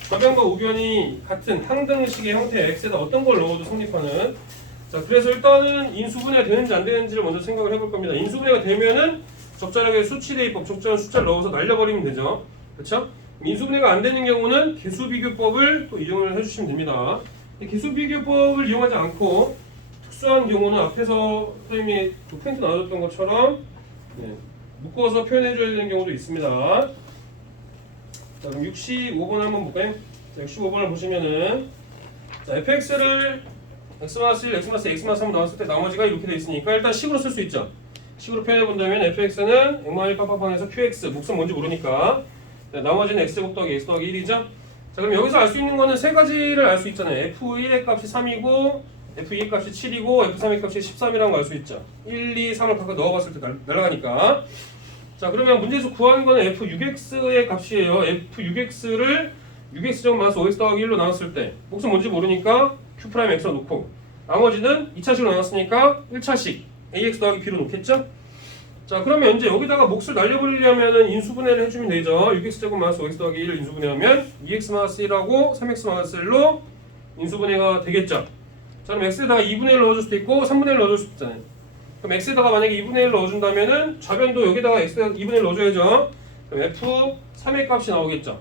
좌변과 우변이 같은 항등식의 형태의 x에다 어떤 걸 넣어도 성립하는. 자, 그래서 일단은 인수분해가 되는지 안 되는지를 먼저 생각을 해볼 겁니다. 인수분해가 되면은 적절하게 수치대입법, 적절한 숫자를 넣어서 날려버리면 되죠. 그렇죠? 인수분해가 안 되는 경우는 개수비교법을 또 이용을 해주시면 됩니다. 개수비교법을 이용하지 않고 특수한 경우는 앞에서 선생님이 그 포인트 나눠줬던 것처럼 묶어서 표현해줘야 되는 경우도 있습니다. 자, 그럼 65번 한번 볼까요? 자, 65번을 보시면은 자, fx를 x-1, x-2, x-3 나왔을 때 나머지가 이렇게 돼 있으니까 일단 식으로 쓸 수 있죠. 식으로 표현해 본다면 fx는 x-1 빡빡방에서 qx 목숨 뭔지 모르니까 나머지는 x제곱 더하기 x 더하기 1이죠. 자, 그럼 여기서 알 수 있는 거는 세 가지를 알 수 있잖아요. f1의 값이 3이고 f2의 값이 7이고 f3의 값이 13이라는 걸 알 수 있죠. 1, 2, 3을 각각 넣어봤을 때 날아가니까. 자, 그러면 문제에서 구하는 거는 f6x의 값이에요. f6x를 6x제곱 마이너스 5x 더하기 1로 나눴을 때 목숨 뭔지 모르니까 q'x로 놓고 나머지는 2차식으로 나눴으니까 1차식 ax 더하기 b로 놓겠죠? 자, 그러면 이제 여기다가 몫을 날려버리려면 인수분해를 해주면 되죠. 6x제곱 마이너스 5x 더하기 1을 인수분해하면 2x 마이너스 1하고 3x 마이너스 1로 인수분해가 되겠죠. 자, 그럼 x에다가 2분의 1 넣어줄 수도 있고 3분의 1 넣어줄 수도 있잖아요. 그럼 x에다가 만약에 2분의 1 넣어준다면은 좌변도 여기다가 x에다가 2분의 1 넣어줘야죠. 그럼 f3의 값이 나오겠죠.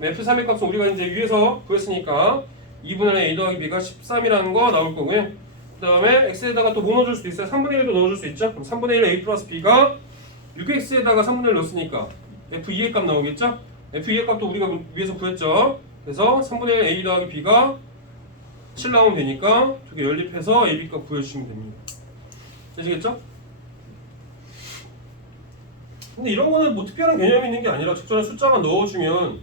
f3의 값은 우리가 이제 위에서 구했으니까 2분의 1의 a 더하기 b가 13이라는 거 나올 거고요. 그 다음에 x에다가 또 뭐 넣어줄 수도 있어요. 3분의 1도 넣어줄 수 있죠. 그럼 3분의 1의 a 플러스 b가 6x에다가 3분의 1 넣었으니까 f2의 값 나오겠죠. f2의 값도 우리가 위에서 구했죠. 그래서 3분의 1 a 더하기 b가 7 나오면 되니까 저게 연립해서 a, b 값 구해주시면 됩니다. 되시겠죠? 근데 이런 거는 뭐 특별한 개념이 있는 게 아니라 적절한 숫자만 넣어주면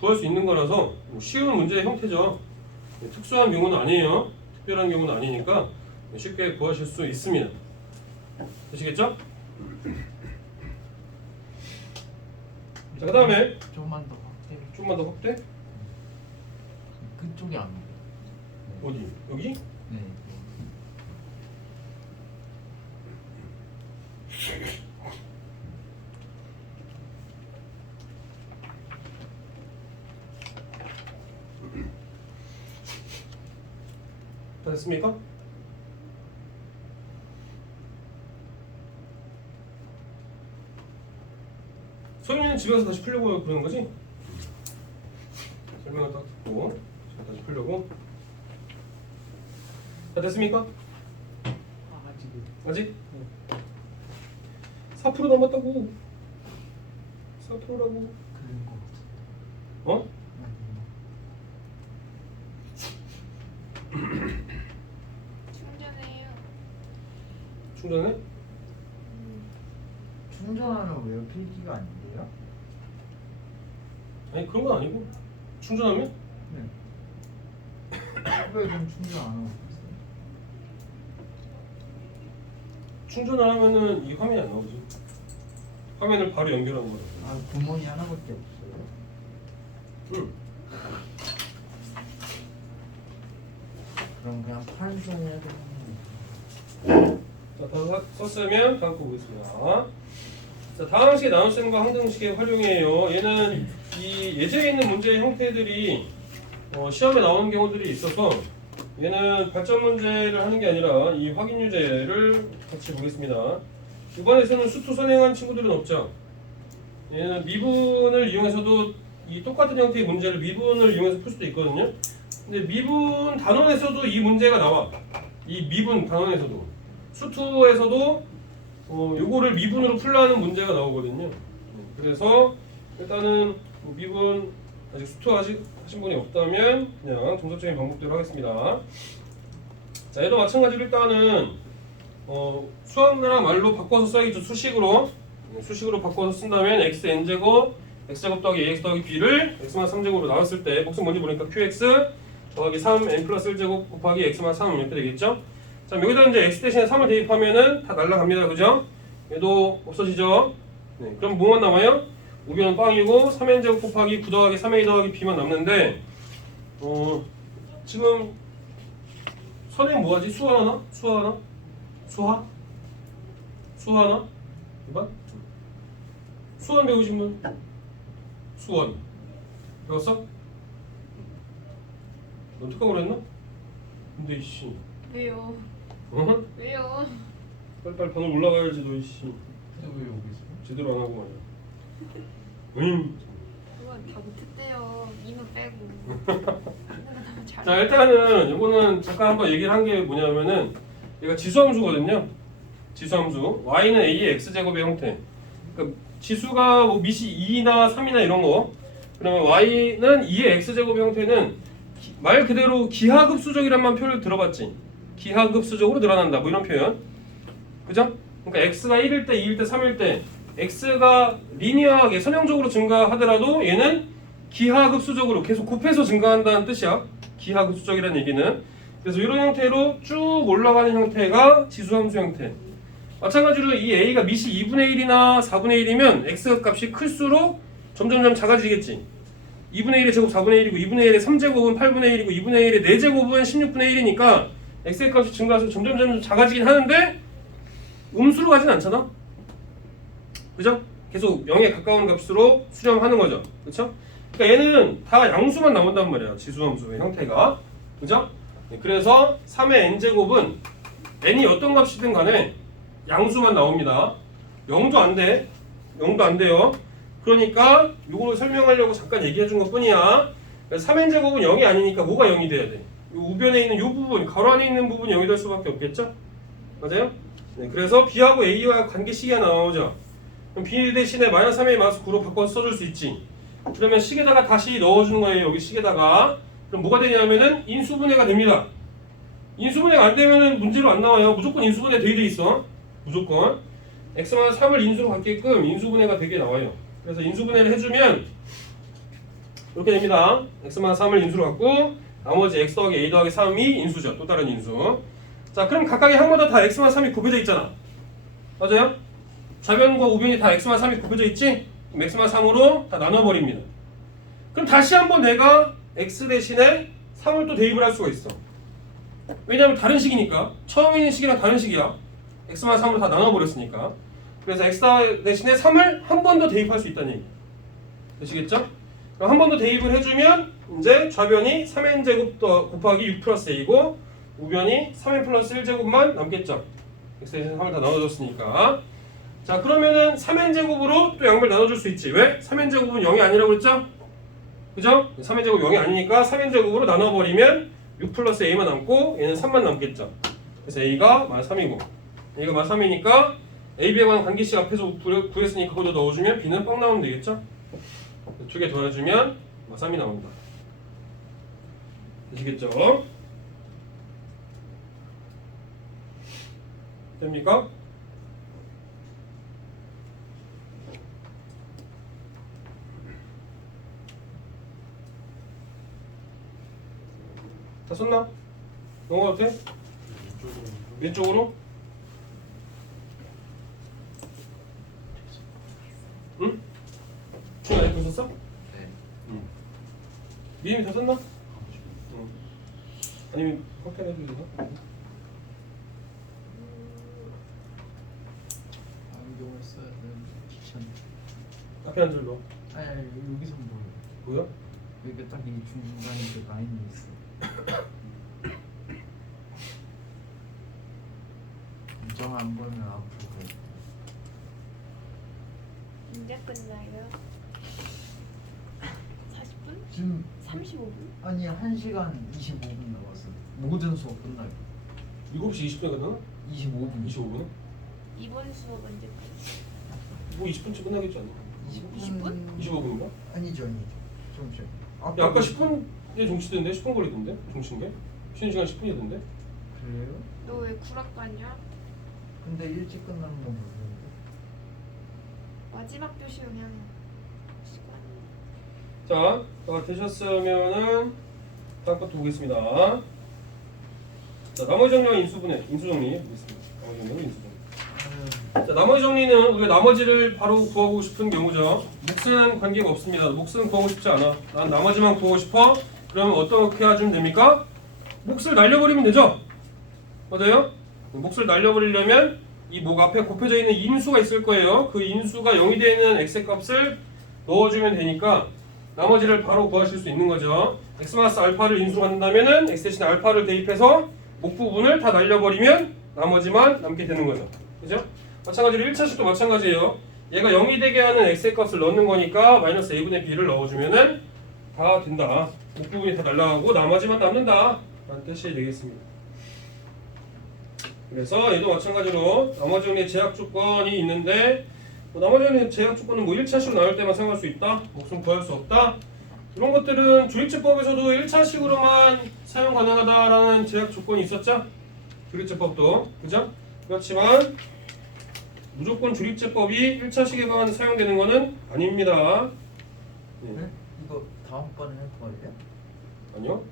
구할 수 있는 거라서 쉬운 문제의 형태죠. 특수한 경우는 아니에요. 특별한 경우는 아니니까 쉽게 구하실 수 있습니다. 되시겠죠? 자, 그 다음에 좀만 더 확대. 좀만 더 확대. 그쪽이 안 돼요. 어디? 여기? 네. 다 됐습니까? 소윤이는 집에 가서 다시 풀려고 그러는 거지? 설명을 딱 듣고 다시 풀려고. 다 됐습니까? 아직? 4% 남았다고. 4%라고. 그런 거. 어? 충전해요. 충전해? 충전하는 웨어 필기가 아닌데요? 아니 그런 건 아니고 충전하면? 네. 왜 그럼 충전 안 하고 있어요? 충전을 하면은 이 화면이 안 나오지. 화면을 바로 연결하는 거라. 아, 구멍이 하나밖에 없어요. 응. 그럼 그냥 팔송해야 되는 자, 다 썼으면 다음 거 보겠습니다. 자, 다항식의 나눗셈과 항등식의 활용이에요. 얘는 이 예제에 있는 문제의 형태들이 시험에 나오는 경우들이 있어서 얘는 발전 문제를 하는 게 아니라 이 확인 유제를 같이 보겠습니다. 이번에서는 수투 선행한 친구들은 없죠. 얘는 미분을 이용해서도 이 똑같은 형태의 문제를 미분을 이용해서 풀 수도 있거든요. 근데 미분 단원에서도 이 문제가 나와. 이 미분 단원에서도 수투에서도 요거를 미분으로 풀라는 문제가 나오거든요. 그래서 일단은 미분 아직 수투 하신 분이 없다면 그냥 정석적인 방법대로 하겠습니다. 자, 얘도 마찬가지로 일단은 수학이랑 말로 바꿔서 써야겠죠. 수식으로 바꿔서 쓴다면 xn제곱 x제곱 더하기 ax 더하기 b를 x만 3제곱으로 나왔을 때 몫은 뭔지 모르니까 qx 더하기 3n 플러스 1제곱 곱하기 x만 3 이렇게 되겠죠. 자, 여기다 이제 x 대신에 3을 대입하면은 다 날라갑니다. 그죠? 얘도 없어지죠. 네, 그럼 뭐만 남아요? 우변은 빵이고 3n제곱 곱하기 9 더하기 3a 더하기 b만 남는데 지금 선행 뭐하지? 수하나? 수하나? 수하? 수하나? 이번? 수원 배우신 분? 수원 배웠어? 어떻게 그랬나? 근데 이씨 왜요? 어? 왜요? 빨리빨리 반을 올라가야지 너 이씨 근데 왜 여기 있어? 제대로 안 하고 말이야. 그건 다 못했대요. 이는 빼고. 자, 일단은 이거는 잠깐 한번 얘기를 한 게 뭐냐면은 얘가 지수함수거든요. 지수함수 y는 a의 x제곱의 형태. 그러니까 지수가 뭐 밑이 2나 3이나 이런 거, 그러면 y는 2의 x제곱의 형태는 말 그대로 기하급수적이란만 표현을 들어봤지. 기하급수적으로 늘어난다 뭐 이런 표현, 그죠? 그러니까 x가 1일 때, 2일 때, 3일 때 x가 리니어하게 선형적으로 증가하더라도 얘는 기하급수적으로 계속 곱해서 증가한다는 뜻이야. 기하급수적이라는 얘기는. 그래서 이런 형태로 쭉 올라가는 형태가 지수함수 형태. 마찬가지로 이 a가 밑이 2분의 1이나 4분의 1이면 x 값이 클수록 점점점 작아지겠지. 2분의 1의 제곱 4분의 1이고 2분의 1의 3제곱은 8분의 1이고 2분의 1의 4제곱은 16분의 1이니까 x의 값이 증가해서 점점점 작아지긴 하는데 음수로 가진 않잖아. 그죠? 계속 0에 가까운 값으로 수렴하는 거죠. 그쵸? 그러니까 얘는 다 양수만 나온단 말이야. 지수함수의 형태가. 그죠? 네, 그래서 3의 n제곱은 n이 어떤 값이든 간에 양수만 나옵니다. 0도 안 돼. 0도 안 돼요. 그러니까 이걸 설명하려고 잠깐 얘기해 준 것 뿐이야. 3n제곱은 0이 아니니까 뭐가 0이 돼야 돼? 이 우변에 있는 이 부분, 가로 안에 있는 부분이 0이 될 수밖에 없겠죠? 맞아요? 네, 그래서 b하고 a와 관계식이 나오죠. 그럼 b 대신에 마이너스 3a 마이너스 9로 바꿔서 써줄 수 있지. 그러면 식에다가 다시 넣어주는 거예요. 여기 식에다가. 그럼 뭐가 되냐면은 인수분해가 됩니다. 인수분해가 안 되면은 문제로 안 나와요. 무조건 인수분해 되게 돼 있어. 무조건. x-3을 인수로 갖게끔 인수분해가 되게 나와요. 그래서 인수분해를 해주면 이렇게 됩니다. x-3을 인수로 갖고 나머지 x 더하기 a 더하기 3이 인수죠. 또 다른 인수. 자, 그럼 각각의 항마다 다 x-3이 곱해져 있잖아. 맞아요? 좌변과 우변이 다 x-3이 곱해져 있지? 그럼 x-3으로 다 나눠버립니다. 그럼 다시 한번 내가 x 대신에 3을 또 대입을 할 수가 있어. 왜냐하면 다른 식이니까. 처음에 있는 식이랑 다른 식이야. x만 3으로 다 나눠버렸으니까. 그래서 x 대신에 3을 한 번 더 대입할 수 있다는 얘기. 되시겠죠? 그럼 한 번 더 대입을 해주면 이제 좌변이 3n제곱 곱하기 6 플러스 a고 우변이 3n 플러스 1제곱만 남겠죠. x 대신에 3을 다 나눠줬으니까. 자, 그러면은 3n제곱으로 또 양변 나눠줄 수 있지. 왜? 3n제곱은 0이 아니라고 그랬죠? 그죠? 3n제곱 0이 아니니까 3n제곱으로 나눠버리면 6 플러스 a만 남고 얘는 3만 남겠죠. 그래서 a가 마이너스 3이고 a가 마이너스 3이니까 a, b에 관한 관계식 앞에서 구했으니까 그거 넣어주면 b는 뻥 나오면 되겠죠? 두 개 더해주면 마이너스 3이 나온다. 되시겠죠? 됩니까? 다 썼나? 넘어가도 돼? 왼쪽으로? 응? 중에 아직 더 썼어? 네. 응. 미임이 다 썼나? 응. 아니면 확인해도 되나? 이걸 써야 되는데 귀찮네. 앞에 한 줄 넣어. 아니 여기서 뭐예요? 뭐야? 여기 딱 이 중간에 그 라인이 있어. 정 안 보면 아프고. 언제 끝나요? 40분? 지금 35분? 아니 1시간 25분 남았어. 모든 수업 끝나요. 7시 20분에 끝나나? 25분. 25분에? 이번 수업 언제까지? 뭐 20분쯤 끝나겠지 않나? 20분? 25분인가? 아니죠 아니죠. 좀 쉬어. 야, 아까 10분에 종치던데? 10분 걸리던데? 종친 게? 쉬는 시간 10분이던데? 그래요? 너 왜 구락 가냐? 근데 일찍 끝나는 건 모르는데. 마지막 교시 그냥 시간. 자, 다 되셨으면은 다음 것도 보겠습니다. 자, 나머지 정리와 인수분해, 인수정리 보겠습니다. 나머지 정리와 인수정리. 자, 나머지 정리는 우리가 나머지를 바로 구하고 싶은 경우죠. 몫은 관계가 없습니다. 몫은 구하고 싶지 않아. 난 나머지만 구하고 싶어. 그러면 어떻게 해주면 됩니까? 몫을 날려버리면 되죠. 맞아요? 몫을 날려버리려면 이 목 앞에 곱해져 있는 인수가 있을 거예요. 그 인수가 0이 되는 x의 값을 넣어주면 되니까 나머지를 바로 구하실 수 있는 거죠. x 마이너스 알파를 인수로 갖는다면은 x 대신 알파를 대입해서 목 부분을 다 날려버리면 나머지만 남게 되는 거죠. 그죠? 마찬가지로 1차식도 마찬가지예요. 얘가 0이 되게 하는 x의 값을 넣는 거니까 마이너스 a분의 b를 넣어주면은 다 된다. 목 부분이 다 날라가고 나머지만 남는다. 라는 뜻이 되겠습니다. 그래서 얘도 마찬가지로 나머지 정리의 제약 조건이 있는데 나머지 정리의 제약 조건은 뭐 1차식으로 나올 때만 사용할 수 있다. 목숨 구할 수 없다. 이런 것들은 조립제법에서도 1차식으로만 사용 가능하다라는 제약 조건이 있었죠. 조립제법도. 그죠? 그렇지만 무조건 조립제법이 1차식에만 사용되는 것은 아닙니다. 네? 이거 다음번에 할 거예요? 아니요.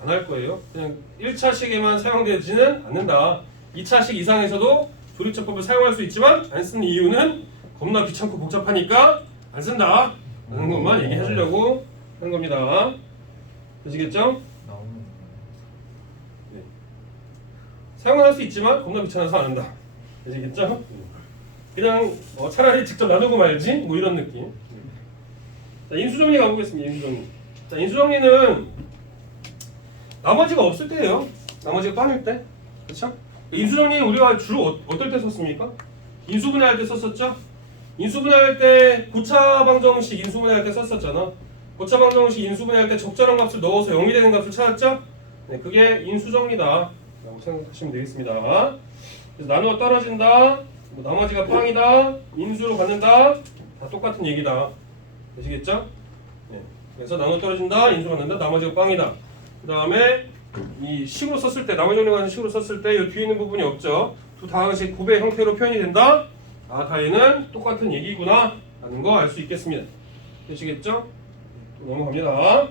안 할 거예요. 그냥 1차식에만 사용되지는 않는다. 2차식 이상에서도 조립제법을 사용할 수 있지만 안 쓰는 이유는 겁나 귀찮고 복잡하니까 안 쓴다 라는 것만 얘기해 주려고 하는 겁니다. 되시겠죠? 나오는 네. 사용은 할 수 있지만 겁나 귀찮아서 안 한다. 되시겠죠? 그냥 차라리 직접 나누고 말지 뭐 이런 느낌. 자, 인수정리 가보겠습니다. 인수정리. 자, 인수정리는 나머지가 없을 때예요. 나머지가 빵일 때. 그렇죠? 인수정리는 우리가 주로 어떨 때 썼습니까? 인수분해할 때 썼었죠? 인수분해할 때 고차 방정식 인수분해할 때 썼었잖아. 고차 방정식 인수분해할 때 적절한 값을 넣어서 0이 되는 값을 찾았죠? 네, 그게 인수정리다 라고 생각하시면 되겠습니다. 그래서 나누어 떨어진다, 뭐 나머지가 빵이다, 인수로 받는다, 다 똑같은 얘기다. 되시겠죠? 네, 그래서 나누어 떨어진다, 인수 받는다, 나머지가 빵이다. 그 다음에 이 식으로 썼을 때, 나머지 정리가 식으로 썼을 때 이 뒤에 있는 부분이 없죠. 두 다항식 곱의 형태로 표현이 된다. 아, 다 얘는 똑같은 얘기구나 라는 거 알 수 있겠습니다. 되시겠죠? 또 넘어갑니다.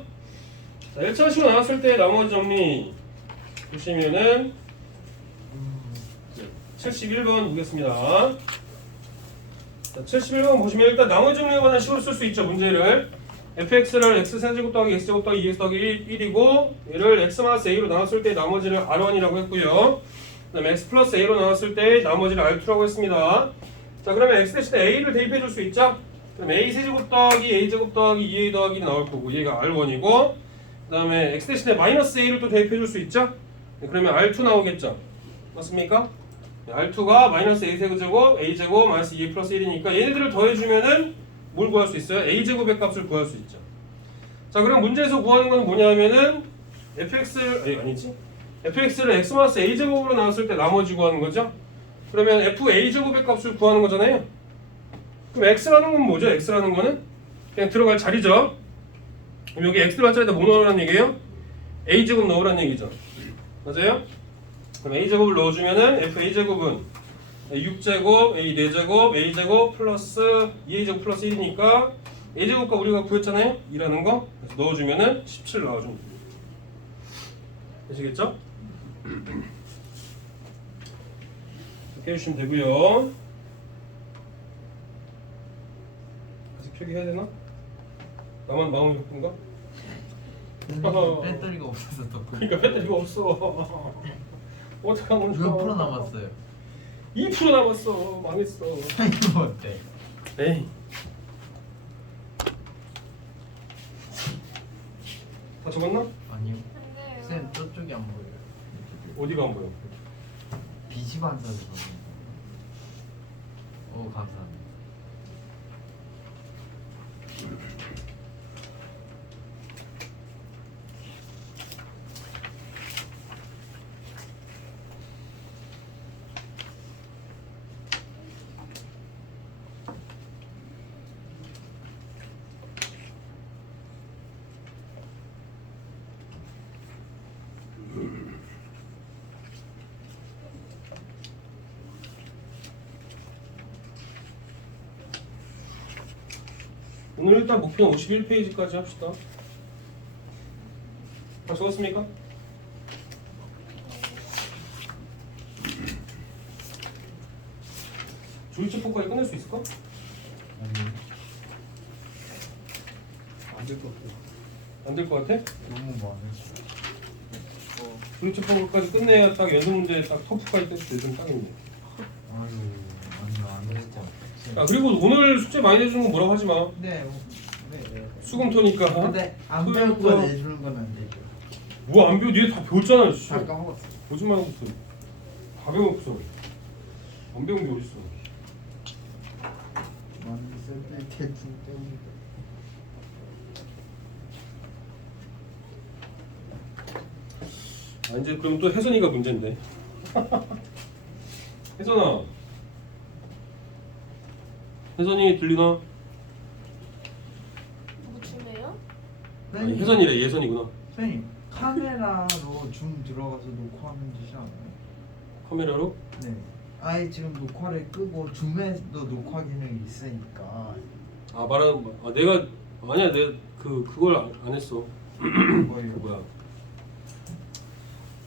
자, 1차식으로 나왔을 때 나머지 정리 보시면은 71번 보겠습니다. 자, 71번 보시면 일단 나머지 정리에 관한 식으로 쓸 수 있죠. 문제를 fx를 x세제곱 더하기 x제곱 더하기 2x 더하기 1이고 얘를 x 마이너스 a로 나눴을 때 나머지를 r1이라고 했고요. 그 다음에 x 플러스 a로 나눴을 때 나머지를 r2라고 했습니다. 자, 그러면 x 대신에 a를 대입해 줄 수 있죠? 그럼 a 세제곱 더하기 a제곱 더하기 2a 더하기 나올 거고 얘가 r1이고 그 다음에 x 대신에 마이너스 a를 또 대입해 줄 수 있죠? 네, 그러면 r2 나오겠죠? 맞습니까? 네, r2가 마이너스 a 세제곱 a제곱 마이너스 2a 플러스 1이니까 얘네들을 더해주면은 뭘 구할 수 있어요? a제곱의 값을 구할 수 있죠. 자, 그럼 문제에서 구하는 건 뭐냐면은 fx를 x 마이너스 a제곱으로 나눴을 때 나머지 구하는 거죠. 그러면 fa제곱의 값을 구하는 거잖아요. 그럼 x라는 건 뭐죠? x라는 거는 그냥 들어갈 자리죠. 그럼 여기 x 들어갈 자리에다 뭐 넣으라는 얘기예요? a제곱 넣으라는 얘기죠. 맞아요? 그럼 a제곱을 넣어주면은 fa제곱은 6제곱, a 4제곱, a제곱 플러스 2a제곱 플러스 1이니까 a제곱과 우리가 구했잖아요? 2라는 거. 그래서 넣어주면은 17 나와주면 됩니다. 되시겠죠? 이렇게 해주시면 되고요. 아직 표기해야 되나? 나만 마음이 바쁜가? 배터리가 없어서 더 그러니까 배터리가 없어. 어떡하면 좋아. 몇 프로 남았어요? 2% 남았어. 망했어. 이거 어때? 에이. 다 적었나? 아니요. 근데요. 쌤 저쪽이 안 보여요. 어디가 안 보여? 빛이 반사돼서. 오 감사합니다. 오늘 일단 목표는 51페이지까지 합시다. 다 적었습니까? 조이체포까지 끝낼 수 있을까? 안될 것 같아. 안 될 것 같아? 너무 많아요. 조이체포까지 끝내야 딱 연습 문제 딱 터프까지 뗄수 있는 딱입니다. 아유 아니요 안 됐죠. 아 그리고 오늘 숙제 많이 내주는 건 뭐라고 하지 마. 네. 네. 수금토니까. 근데 안 배운 거 내주는 건 안 되죠. 뭐 안 배워? 니네 다 배웠잖아. 씨. 다 까먹었어. 거짓말 하고 있어. 다 배웠어. 안 배운 게 어딨어. 많이 쓸때 대충 때문에. 아 이제 그럼 또 혜선이가 문제인데. 혜선아. 혜선이 들리나? 누구 주네요? 아니 혜선이래 예선이구나. 선생님 카메라로 줌 들어가서 녹화하면 되지 않아요? 카메라로? 네. 아예 지금 녹화를 끄고 줌에도 녹화 기능이 있으니까 아 말하는 아 내가 아니야 내가 그걸 안 했어. 뭐예요? 그 뭐야?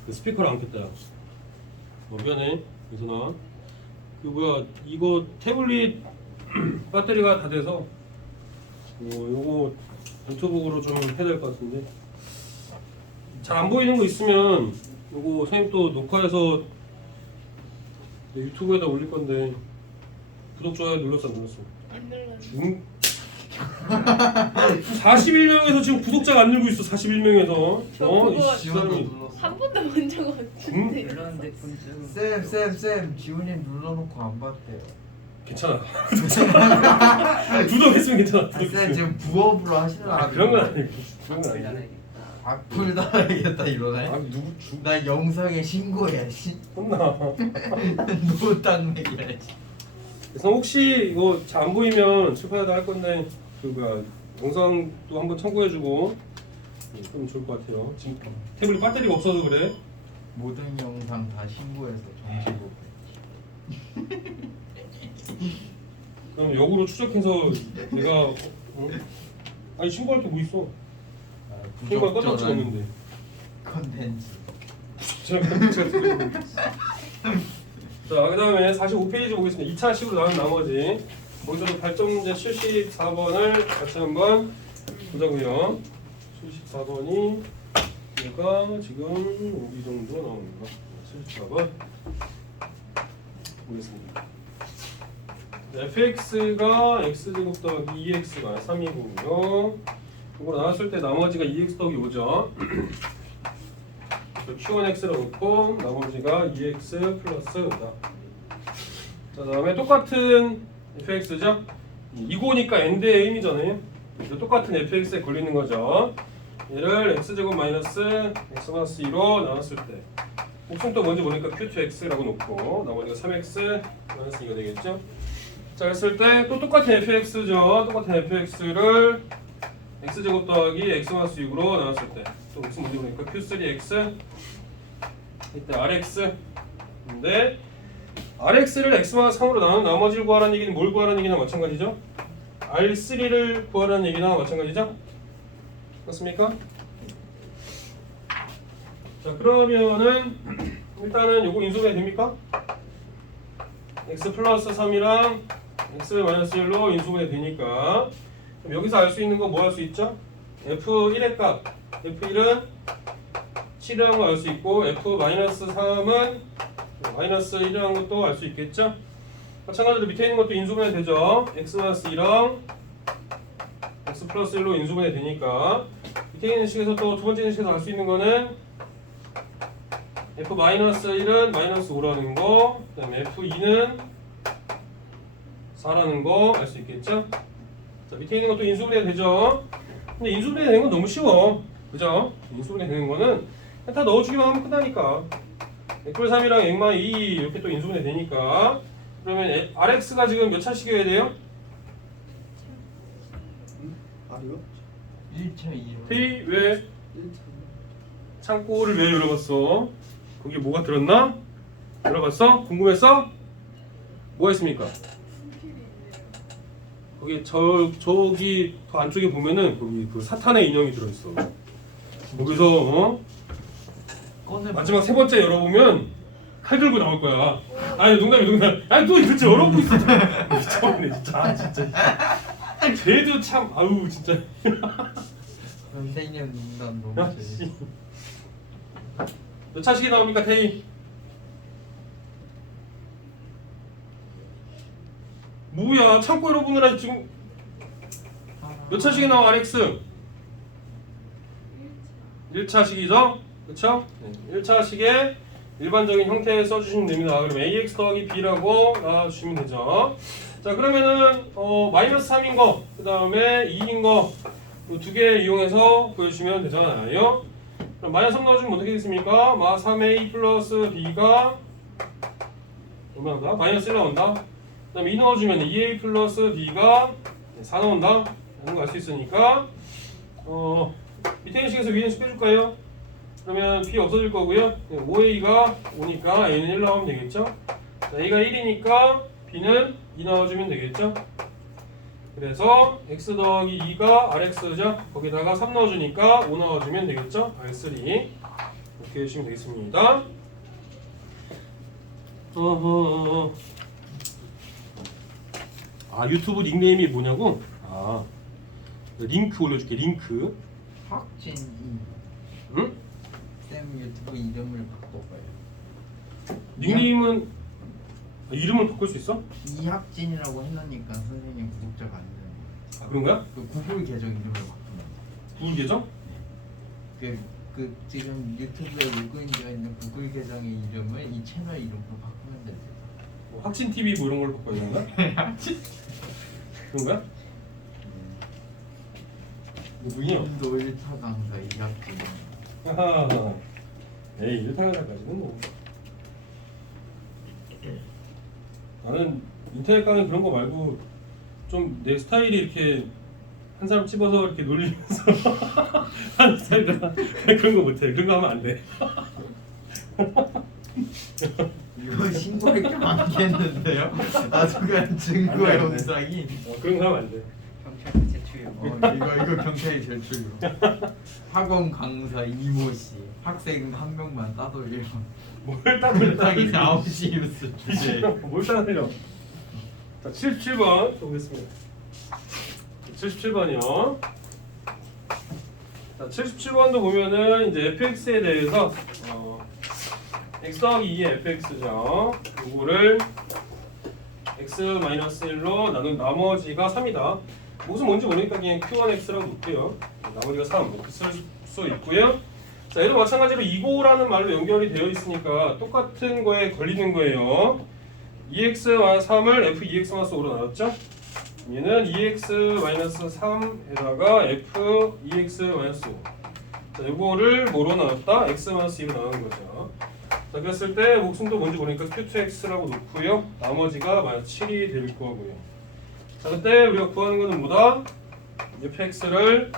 그 스피커를 안 켰다. 미안해 예선아. 그 뭐야 이거 태블릿 배터리가 다 돼서 요거 노트북으로 좀 해야 될 것 같은데 잘 안 보이는 거 있으면 요거 선생님 또 녹화해서 유튜브에다 올릴 건데 구독 좋아요 눌렀어 안 눌렀어? 안 눌렀어. 41명에서 지금 구독자가 안 늘고 있어. 41명에서 저 그거 이 사람이 한 번도 본 적 없는데. 그런데 군중 쌤 지훈이 눌러놓고 안 봤대요. 괜찮아. 구독했으면 괜찮아. 쌤 구독했으면. 지금 부업으로 하시려고 아 그런 건 아니고. 그런 건 아니고. 악플 달아야겠다 이러네. 아 누구 나 영상에 신고해야지. 혼나. 노땅맥이야지. 그래서 혹시 이거 잘 안 보이면 칠판에다 할 건데 그 뭐야 영상도 한번 참고해주고 그럼 좋을 것 같아요. 지금 태블릿 배터리가 없어서 그래. 모든 영상 다 신고해서 정지고. 그럼 역으로 추적해서 내가 아니 신고할 게 뭐 있어? 신고할 건덕지 없는데. 컨텐츠. 자, 그 다음에 45페이지 보겠습니다. 2차식으로 나온 나머지 거기서도 발전 문제 74번을 같이 한번 보자고요. 74번이 얘가 지금 이 정도 나옵니다. 74번 보겠습니다. fx가 x제곱 더하기 2x가 3이고요. 이거 나왔을 때 나머지가 2x 더하기 5죠. q1x를 놓고 나머지가 2x 플러스 5다. 자, 다음에 똑같은 fx죠. 이거니까 n대의 의미잖아요. 똑같은 fx에 걸리는 거죠. 얘를 x제곱 마이너스 x 마이너스 2로 나눴을 때 곱셈 또 뭔지 모르니까 q2x라고 놓고 나머지가 3x 마이너스 2가 되겠죠. 자, 했을 때 또 똑같은 fx죠. 똑같은 fx를 x제곱 더하기 x 마이너스 6으로 나눴을 때 또 무슨 문제 보니까 q3x 이때 rx 근데 rx를 x 마이너스 3으로 나눈 나머지를 구하라는 얘기는 뭘 구하라는 얘기나 마찬가지죠. r3를 구하라는 얘기나 마찬가지죠. 맞습니까? 자, 그러면은 일단은 요거 인수분해 됩니까? x 플러스 3이랑 x 마이너스 1로 인수분해 되니까 그럼 여기서 알 수 있는 건 뭐 할 수 있죠? f1의 값 f1은 7이라는 거 알 수 있고 f-3은 마이너스 1이라는 것도 알 수 있겠죠? 마찬가지로 밑에 있는 것도 인수분해 되죠? x-1랑 x 플러스 1로 인수분해 되니까 밑에 있는 식에서 또 두 번째 식에서 알 수 있는 거는 F-1은 마이너스 5라는 거, 그 다음에 F2는 4라는 거 알 수 있겠죠? 자, 밑에 있는 것도 인수분해 되죠? 근데 인수분해 되는 건 너무 쉬워. 그죠? 인수분해 되는 거는 그냥 다 넣어주기만 하면 끝나니까. F3이랑 액마 2 이렇게 또 인수분해 되니까. 그러면 RX가 지금 몇 차식이어야 돼요? 아니요? 1차 2로 T 왜? 창고를 왜 열어봤어? 거기에 뭐가 들었나? 열어봤어? 궁금했어? 뭐가 있습니까? 거기 저기 더 안쪽에 보면은 거기 그 사탄의 인형이 들어있어. 거기서 꺼내 마지막 세 번째 열어보면 칼 들고 나올 거야. 아니 농담. 아니 또 도대체 열어보고 있어. 미쳐버리네 진짜. 아, 진짜. 쟤도 참 아우 진짜. 선생님 농담 야, 너무 씨. 재밌어. 몇 차식이 나옵니까 태희? 뭐야 창고 열어보느라 지금 몇 차식이 나와 RX? 1차식이죠? 그쵸? 네, 1차식의 일반적인 형태에 써주시면 됩니다. 그럼 AX 더하기 B라고 나와주시면 되죠. 자 그러면은 마이너스 3인 거, 그 다음에 2인 거 두 개 이용해서 보여주시면 되잖아요. 그럼 마이너스 3 넣어주면 어떻게 되겠습니까? 마 3A 플러스 B가 얼마나? 마이너스 1 나온다. 그 다음에 2 넣어주면 2A 플러스 B가 4 나온다 라는 거 알 수 있으니까 밑에 있는 식에서 위에 있는 식 빼줄까요? 그러면 B 없어질 거고요. 5A가 5니까 A는 1 나오면 되겠죠? 자, A가 1이니까 B는 2 넣어주면 되겠죠? 그래서 X 더하기 2가 RX죠? 거기다가 3 넣어주니까 5 넣어주면 되겠죠? R3 이렇게 해주시면 되겠습니다. 아 유튜브 닉네임이 뭐냐고? 아 링크 올려줄게. 링크. 학진이 응? 쌤 유튜브 이름을 바꿔봐요. 닉네임은 이름을 바꿀 수 있어? 이학진이라고 해놓으니까 선생님 구독자가 안 돼요. 아 그런 거야? 그 구글 계정 이름을 바꾸면 구글 계정? 그 지금 유튜브에 로그인되어 있는 구글 계정의 이름을 이 채널 이름으로 바꾸면 돼요. 뭐 학진 TV 뭐 이런 걸로 바꿔야 되는 거야? 그런 거야? 누구냐? 인도 1타 강사 이학진. 하하. 에이 1타강사까지는 뭐. 나는 인터넷 강의 그런 거 말고 좀 내 스타일이 이렇게 한 사람 집어서 이렇게 놀리면서 하는 스타일이라 그런 거 못해. 그런 거 하면 안 돼. 이거 신고할 게 많겠는데요? 나중에 증거 안 돼. 영상이. 그런 거 하면 안 돼. 경찰 제출요. 이거 경찰이 제출요. 학원 강사 이모 씨. 학생 한 명만 따돌려. 뭘 따돌려? 딱이 9시 뉴스 주제. 뭘 따돌려? 자 77번 보겠습니다. 77번이요. 자 77번도 보면은 이제 fx에 대해서 x 더하기 2의 fx죠. 이거를 x-1로 나눈 나머지가 3이다. 무슨 뭔지 모르니까 그냥 q1x라고 놓을게요. 나머지가 3 이렇게 쓸 수 있고요. 자 얘도 마찬가지로 이고라는 말로 연결이 되어 있으니까 똑같은 거에 걸리는 거예요. 2x-3을 f2x-5로 나눴죠? 얘는 2x-3에다가 f2x-5. 자, 요거를 뭐로 나눴다? x-2로 나누는 거죠. 자, 그랬을 때 목숨도 뭔지 모르니까 q2x라고 놓고요. 나머지가 -7이 될 거고요. 자, 그때 우리가 구하는 거는 뭐다? fx를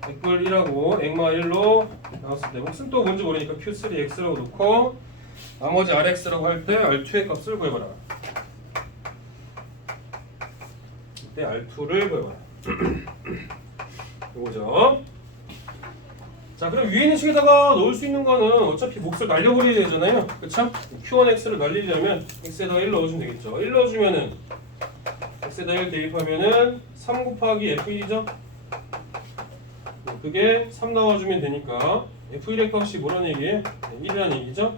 100불1하고 액마 1로 나눴을 때 목숨도 뭔지 모르니까 q3x라고 놓고 나머지 rx라고 할 때 r2의 값을 구해봐라. 이때 R2를 구해봐라. 이거죠. 자, 그럼 위에 있는 식에다가 넣을 수 있는 거는 어차피 몫을 날려버려야 되잖아요. 그쵸? Q1X를 날리려면 X에다가 1 넣어주면 되겠죠. 1 넣어주면은 X에다 1 대입하면은 3 곱하기 F1이죠? 그게 3 넣어주면 되니까 F1의 값이 뭐라는 얘기예요? 1이라는 얘기죠?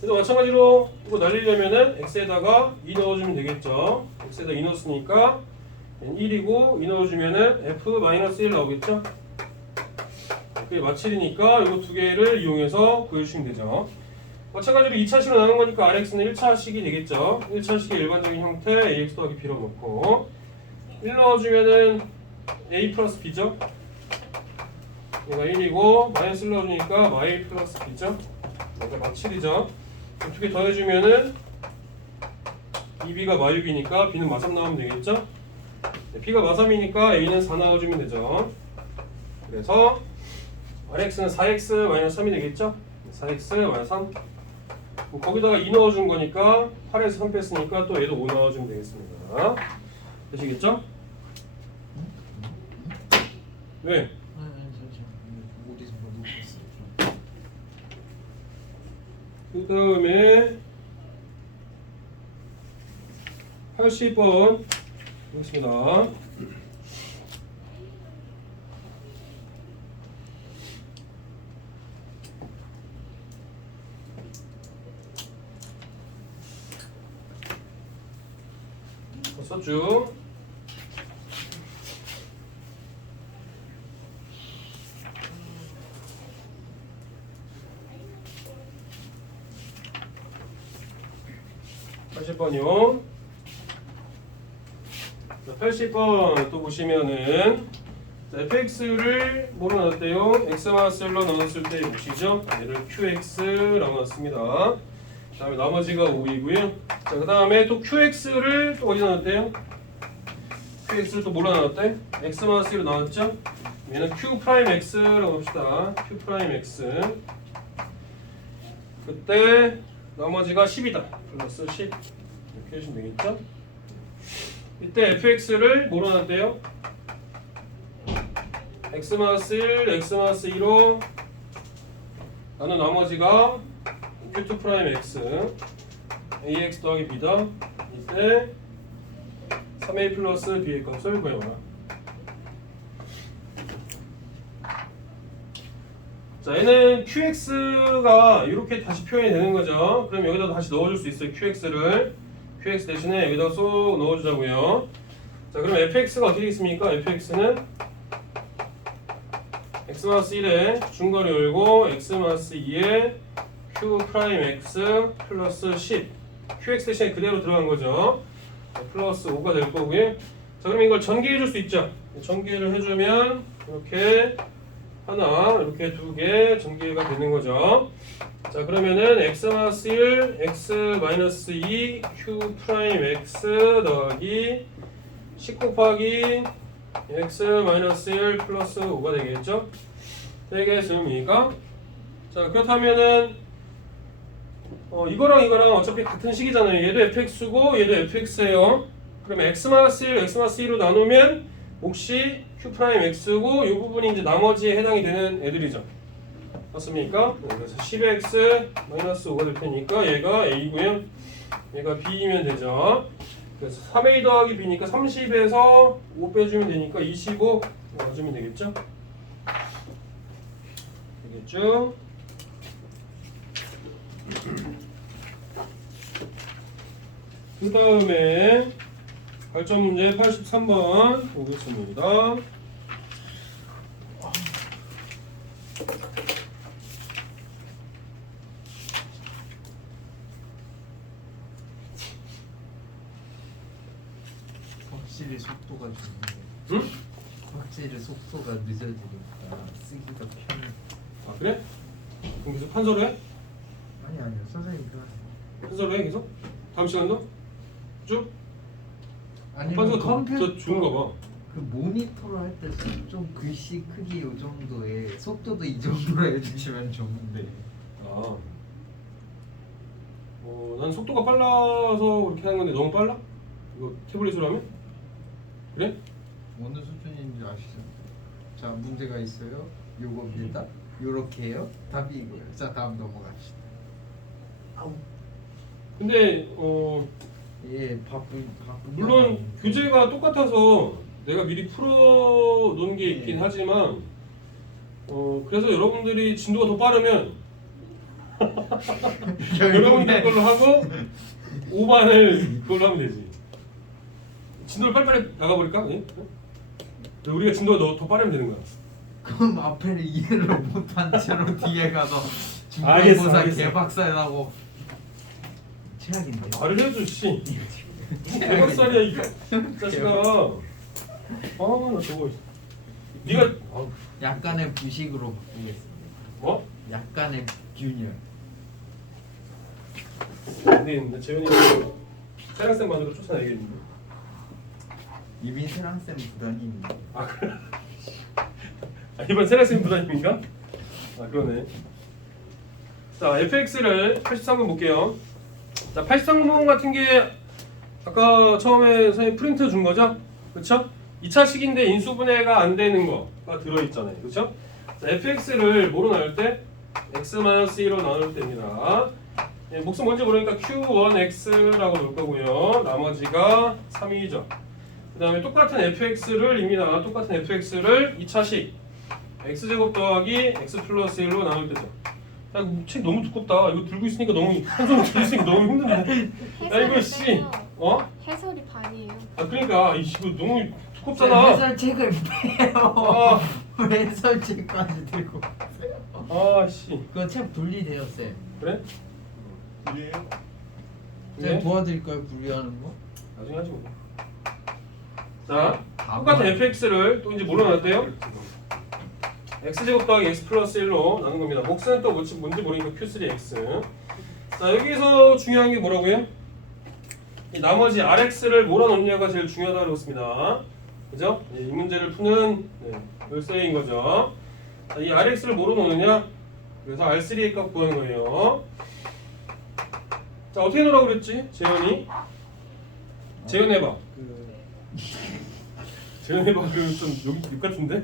그래서 마찬가지로 이거 날리려면은 X에다가 2 넣어주면 되겠죠? X에다 2 넣었으니까 1이고 2 넣어주면은 F-1 나오겠죠? 그게 마칠이니까 이거 두 개를 이용해서 구해주시면 되죠. 마찬가지로 2차식으로 나눈 거니까 RX는 1차식이 되겠죠. 1차식의 일반적인 형태 AX 더하기 B로 놓고 1 넣어주면은 A 플러스 B죠. 얘가 1이고 마이너스 1 넣어주니까 Y 플러스 B죠. 그러니까 마칠이죠. 두 개 더해주면은 2B가 마유비니까 B는 마3 나오면 되겠죠. B가 마3이니까 A는 4 나와주면 되죠. 그래서 RX는 4X-3이 되겠죠. 4X-3 거기다가 2 넣어준 거니까 8에서 3 뺐으니까 또 얘도 5 넣어주면 되겠습니다. 되시겠죠? 네. 어디서 뭐 놓고 그 다음에 80번 보겠습니다. 썼죠? 자, 80번이요. 80번 또 보시면은 자, fx를 뭐로 나눴대요? x-1로 나눴을 때 몫이죠. 얘를 qx라고 나눴습니다. 그 다음에 나머지가 5이고요. 자, 그 다음에 또 qx를 또 어디 나눴대요? qx를 또 뭐로 나눴대? x-1로 나눴죠? 얘는 q'x라고 합시다. q'x. 그때 나머지가 10이다. 플러스 10. 이렇게 해주시면 되겠죠? 이때 fx를 뭐로 나눴대요? x-1, x-2로 나눈 나머지가 q2'x ax 더하기 b다. 이때 3a 플러스 b의 값을 구해봐라. 자, 얘는 qx가 이렇게 다시 표현이 되는 거죠. 그럼 여기다 다시 넣어줄 수 있어요. qx 대신에 여기다 쏙 넣어주자고요. 자, 그럼 fx가 어떻게 되겠습니까? fx는 x-1에 중괄호 열고 x-2에 q'x 플러스 10 qx 대신에 그대로 들어간 거죠. 플러스 5가 될 거고요. 자, 그럼 이걸 전개해 줄 수 있죠. 전개를 해주면 이렇게 하나, 이렇게 두 개 전개가 되는 거죠. 자, 그러면은 x-1, x-2, q'x 더하기 10 곱하기 x-1 플러스 5가 되겠죠? 되겠습니까? 자, 그렇다면은 이거랑 이거랑 어차피 같은 식이잖아요. 얘도 fx고 얘도 fx예요. 그러면 x-1, x-2로 나누면 몫이 q'x고 이 부분이 이제 나머지에 해당이 되는 애들이죠. 맞습니까? 그래서 10x 마이너스 5가 될 테니까 얘가 a고요. 얘가 b이면 되죠. 그래서 3a 더하기 b니까 30에서 5 빼주면 되니까 25 넣어주면 되겠죠? 되겠죠? 그 다음에 발전 문제 83번 보겠습니다. 확실히 속도가 좋네. 응? 확실히 속도가 늦어지니까 쓰기가 편해. 아, 그래? 그럼 계속 판서로 해? 아니요 선생님도 판서로 해 계속? 다음 시간도? 쭉? 아니 판서 더 좋은가 봐. 그 모니터로 할 때 좀 글씨 크기 요 정도에 속도도 이 정도로 해주시면 좋은데. 아, 난 속도가 빨라서 그렇게 하는 건데 너무 빨라? 이거 태블릿으로 하면? 그래? 어느 수준인지 아시죠? 자 문제가 있어요. 요겁니다. 요렇게 해요. 답이 이거예요. 자 다음 넘어갑시다. 아우. 근데 예 바쁜 물론 교재가 똑같아서 내가 미리 풀어 놓은 게 있긴 하지만 그래서 여러분들이 진도가 더 빠르면 여러분들 걸로 하고 5반을 그걸로 하면 되지. 진도를 빨리빨리 나가버릴까? 예? 우리가 진도가 더 빠르면 되는 거야. 그럼 앞에를 이해를 못한 채로 뒤에 가서 알겠어, 중간고사 알겠어. 개박살나고 최악인데. 말을 해줘 씨. 대박살이야 이 자식아. 아나 저거. 네가 약간의 부식으로 바꾸겠습니다. 뭐? 약간의 균열. 안 되겠는데 재현이 세랑쌤만으로 쫓아내겠는데. 이미 세랑쌤 부단입니다. 아 그래? 아, 이번 세랑쌤 부담입니까? 아 그러네. 자 fx를 83번 볼게요. 자 83번 같은 게 아까 처음에 선생님 프린트 준 거죠? 그렇죠? 2차식인데 인수분해가 안 되는 거가 들어있잖아요. 그렇죠? 자 fx를 뭐로 나눌 때? x-2로 나눌 때입니다. 예, 몫은 뭔지 모르니까 q1x라고 놓을 거고요. 나머지가 3이죠. 그 다음에 똑같은 fx를 입니다. 똑같은 fx를 2차식 x제곱 더하기 x 플러스 1로 나눌 때죠. 야, 이거 책 너무 두껍다. 이거 들고 있으니까 너무 한 손으로 들고 있으니까 너무 힘든데. 야 이거 씨, 어? 해설이 반이에요. 아 그러니까 이거 너무 쌤, 두껍잖아. 해설책을 빼요. 아. 왜 해설책까지 들고? 아 씨, 그거 책 분리돼요, 쌤. 그래? 이해해요? 쌤 네? 도와드릴까요, 분리하는 거? 나중에 하지 뭐. 자, 똑같은 fx를 또 이제 뭘로 나눴대요? x제곱 더하기 x 플러스 1로 나눈 겁니다. 몫은 또 뭔지 모르니까 q3x. 자 여기서 중요한 게 뭐라고요? 이 나머지 rx를 뭐라 놓느냐가 제일 중요하다고 그랬습니다. 그죠? 이 문제를 푸는 열쇠인 거죠. 자, 이 rx를 뭐로 놓느냐? 그래서 r3의 값 구하는 거예요. 자 어떻게 놓으라고 그랬지? 재현이? 재현 해봐. 재현 해봐. 그좀 욕 같은데?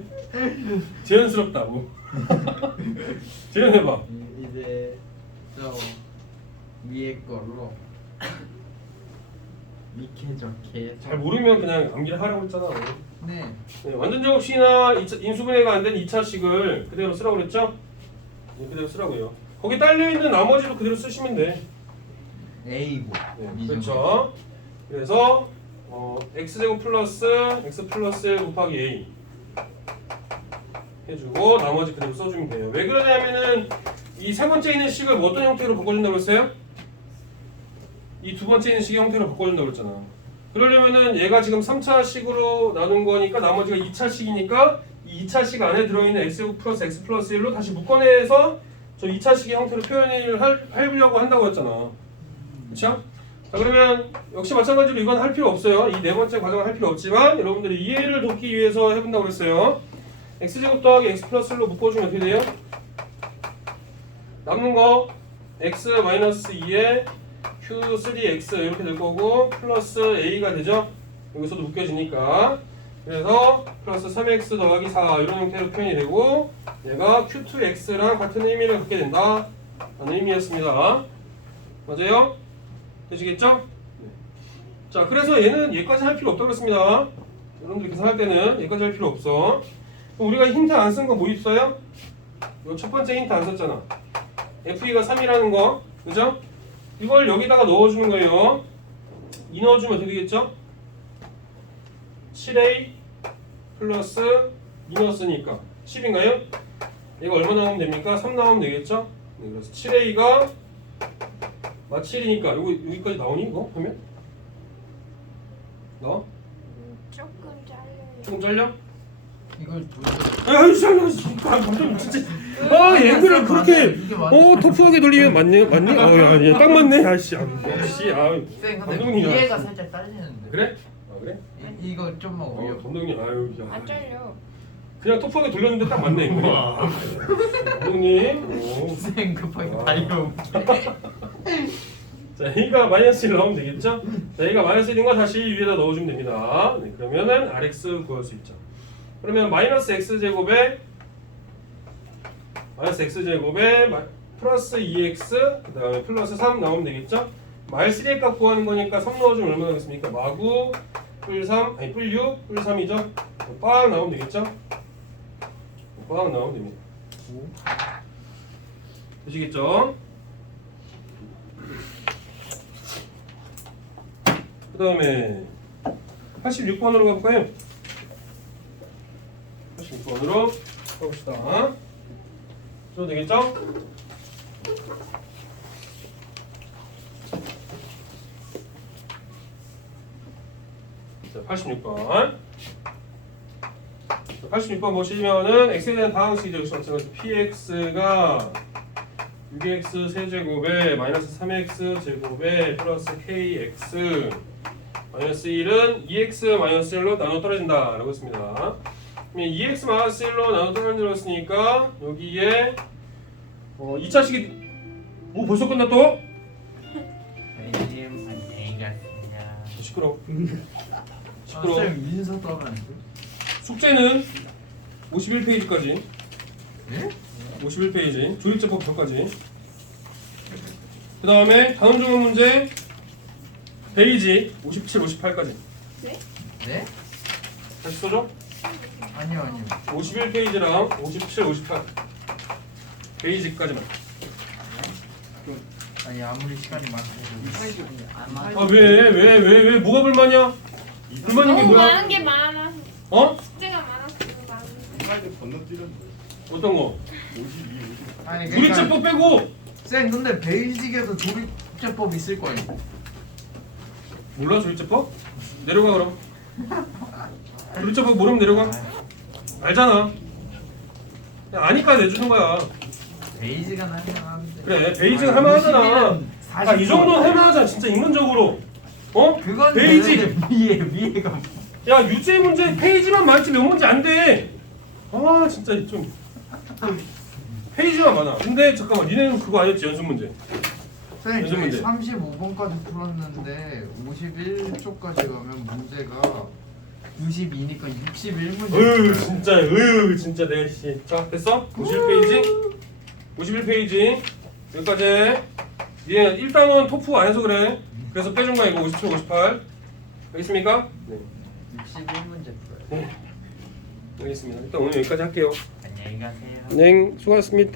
재현스럽다 뭐. 재현 해봐. 이제 저 위에 걸로 이렇게 저렇게 잘 모르면 그냥 암기를 하라고 했잖아. 네. 네, 완전적 없이나 인수분해가 안 된 2차식을 그대로 쓰라고 그랬죠? 네, 그대로 쓰라고요. 거기 딸려있는 나머지도 그대로 쓰시면 돼. A고 네, 그렇죠. 그래서 x제곱 플러스 x 플러스 1 곱하기 a 해주고 나머지 그대로 써주면 돼요. 왜 그러냐면은 이 세 번째 있는 식을 뭐 어떤 형태로 바꿔준다고 했어요? 이 두 번째 있는 식의 형태로 바꿔준다고 했잖아. 그러려면은 얘가 지금 3차식으로 나눈 거니까 나머지가 2차식이니까 이 2차식 안에 들어있는 x 플러스 x 플러스 1로 다시 묶어내서 저 2차식의 형태로 표현을 하려고 한다고 했잖아. 그쵸? 자 그러면 역시 마찬가지로 이건 할 필요 없어요. 이 네 번째 과정은 할 필요 없지만 여러분들이 이해를 돕기 위해서 해본다고 그랬어요. x제곱 더하기 x 플러스 1로 묶어주면 어떻게 돼요? 남는 거 x-2에 q3x 이렇게 될 거고 플러스 a가 되죠? 여기서도 묶여지니까 그래서 플러스 3x 더하기 4 이런 형태로 표현이 되고 얘가 q2x랑 같은 의미를 갖게 된다 라는 의미였습니다. 맞아요? 되시겠죠? 네. 자 그래서 얘까지 할 필요 없다고 그랬습니다. 여러분들 계산할 때는 얘까지 할 필요 없어. 우리가 힌트 안 쓴 거 뭐 있어요? 요 첫 번째 힌트 안 썼잖아. FE가 3이라는 거 그죠? 이걸 여기다가 넣어주는 거예요. 2 넣어주면 어떻게 되겠죠? 7A 플러스 2 넣었으니까 10인가요? 얘가 얼마 나오면 됩니까? 3 나오면 되겠죠? 네, 그래서 7A가 7이니까 여기까지 나오니 이거? 그러면? 너? 조금 잘려요. 조금 잘려? 이걸 아유 감독님 진짜 얘들을 그렇게 터프하게 돌리면 맞니? 맞니? 딱 맞네 아씨 역시 쌤 근데 감독님 위에가 살짝 딸리는데 그래? 아 그래? 이거 좀만 올려. 감독님 아유 야 안 잘려. 그냥 터프하게 돌렸는데 딱 맞네 이거 감독님 쌤 급하게 아. 달려. 자 A가 마이너스 1 넣으면 되겠죠? 자 A가 마이너스 1인 거 다시 위에다 넣어주면 됩니다. 네, 그러면은 RX 구할 수 있죠. 그러면 마이너스 x제곱에 플러스 2x 그 다음에 플러스 3 나오면 되겠죠? 마일3의 값 구하는 거니까 3 넣어주면 얼마나 되겠습니까? 마구 뿔3 아니 뿔6 뿔3이죠? 빡 나오면 되겠죠? 빡 나오면 됩니다. 되시겠죠? 그 다음에 86번으로 가볼까요? 86번으로 풀어봅시다. 풀어도 되겠죠? 자, 86번. 86번 보시면은 x에 대한 다항식이죠. 역시 마찬가지로 px가 6x 세제곱에 마이너스 3x 제곱에 플러스 kx 마이너스 1은 2x 마이너스 1로 나눠 떨어진다 라고 했습니다. 그럼 2x 마이너스 1로 나눠 떨어진다고 했으니까 여기에 2차식이 벌써 끝나 또? 선생님 안녕히 가세요. 시끄러워. 쌤 민서 떠나는데? 숙제는 51페이지까지. 네? 51페이지 조립제법 저까지. 그 다음에 다음 주문 문제 페이지 57, 58까지. 네? 다시 써줘. 아니요. 51페이지랑 57, 58 페이지까지만. 아니 아무리 시간이 많고 아 왜 뭐가 불만이야? 불만인 게 너무 뭐야? 많은 게 많아. 어? 숙제가 많아서 많은. 빨리 건너뛰는데. 어떤 거? 52, 50. 아니 조립제법 빼고. 쌤 근데 베이직에도 조립제법 있을 거 아니에요? 몰라 조립제법? 내려가 그럼. 조립제법 모르면 내려가. 알잖아. 그냥 아니까 내주는 거야. 베이직은 할만한데 그래 베이직은 할만하잖아. 이 정도는 할만하잖아 진짜 인문적으로. 어? 그건 베이직. 되는데 위에가 야 유제 문제 페이지만 많지 몇 문제 안 돼. 아 진짜 좀 페이지만 많아. 근데 잠깐만 니네는 그거 아니었지 연습 문제. 선생님 저희 문제. 35번까지 풀었는데 51초까지 가면 문제가 92니까 61문제 으유 진짜 내 씨. 자 됐어? 51페이지 51페이지 여기까지. 얘 1단원 토프 안 해서 그래. 그래서 빼준 거야 이거 57, 58 알겠습니까? 네 61문제 풀어요. 알겠습니다. 일단 오늘 여기까지 할게요. 안녕히 가세요. 네 수고하셨습니다.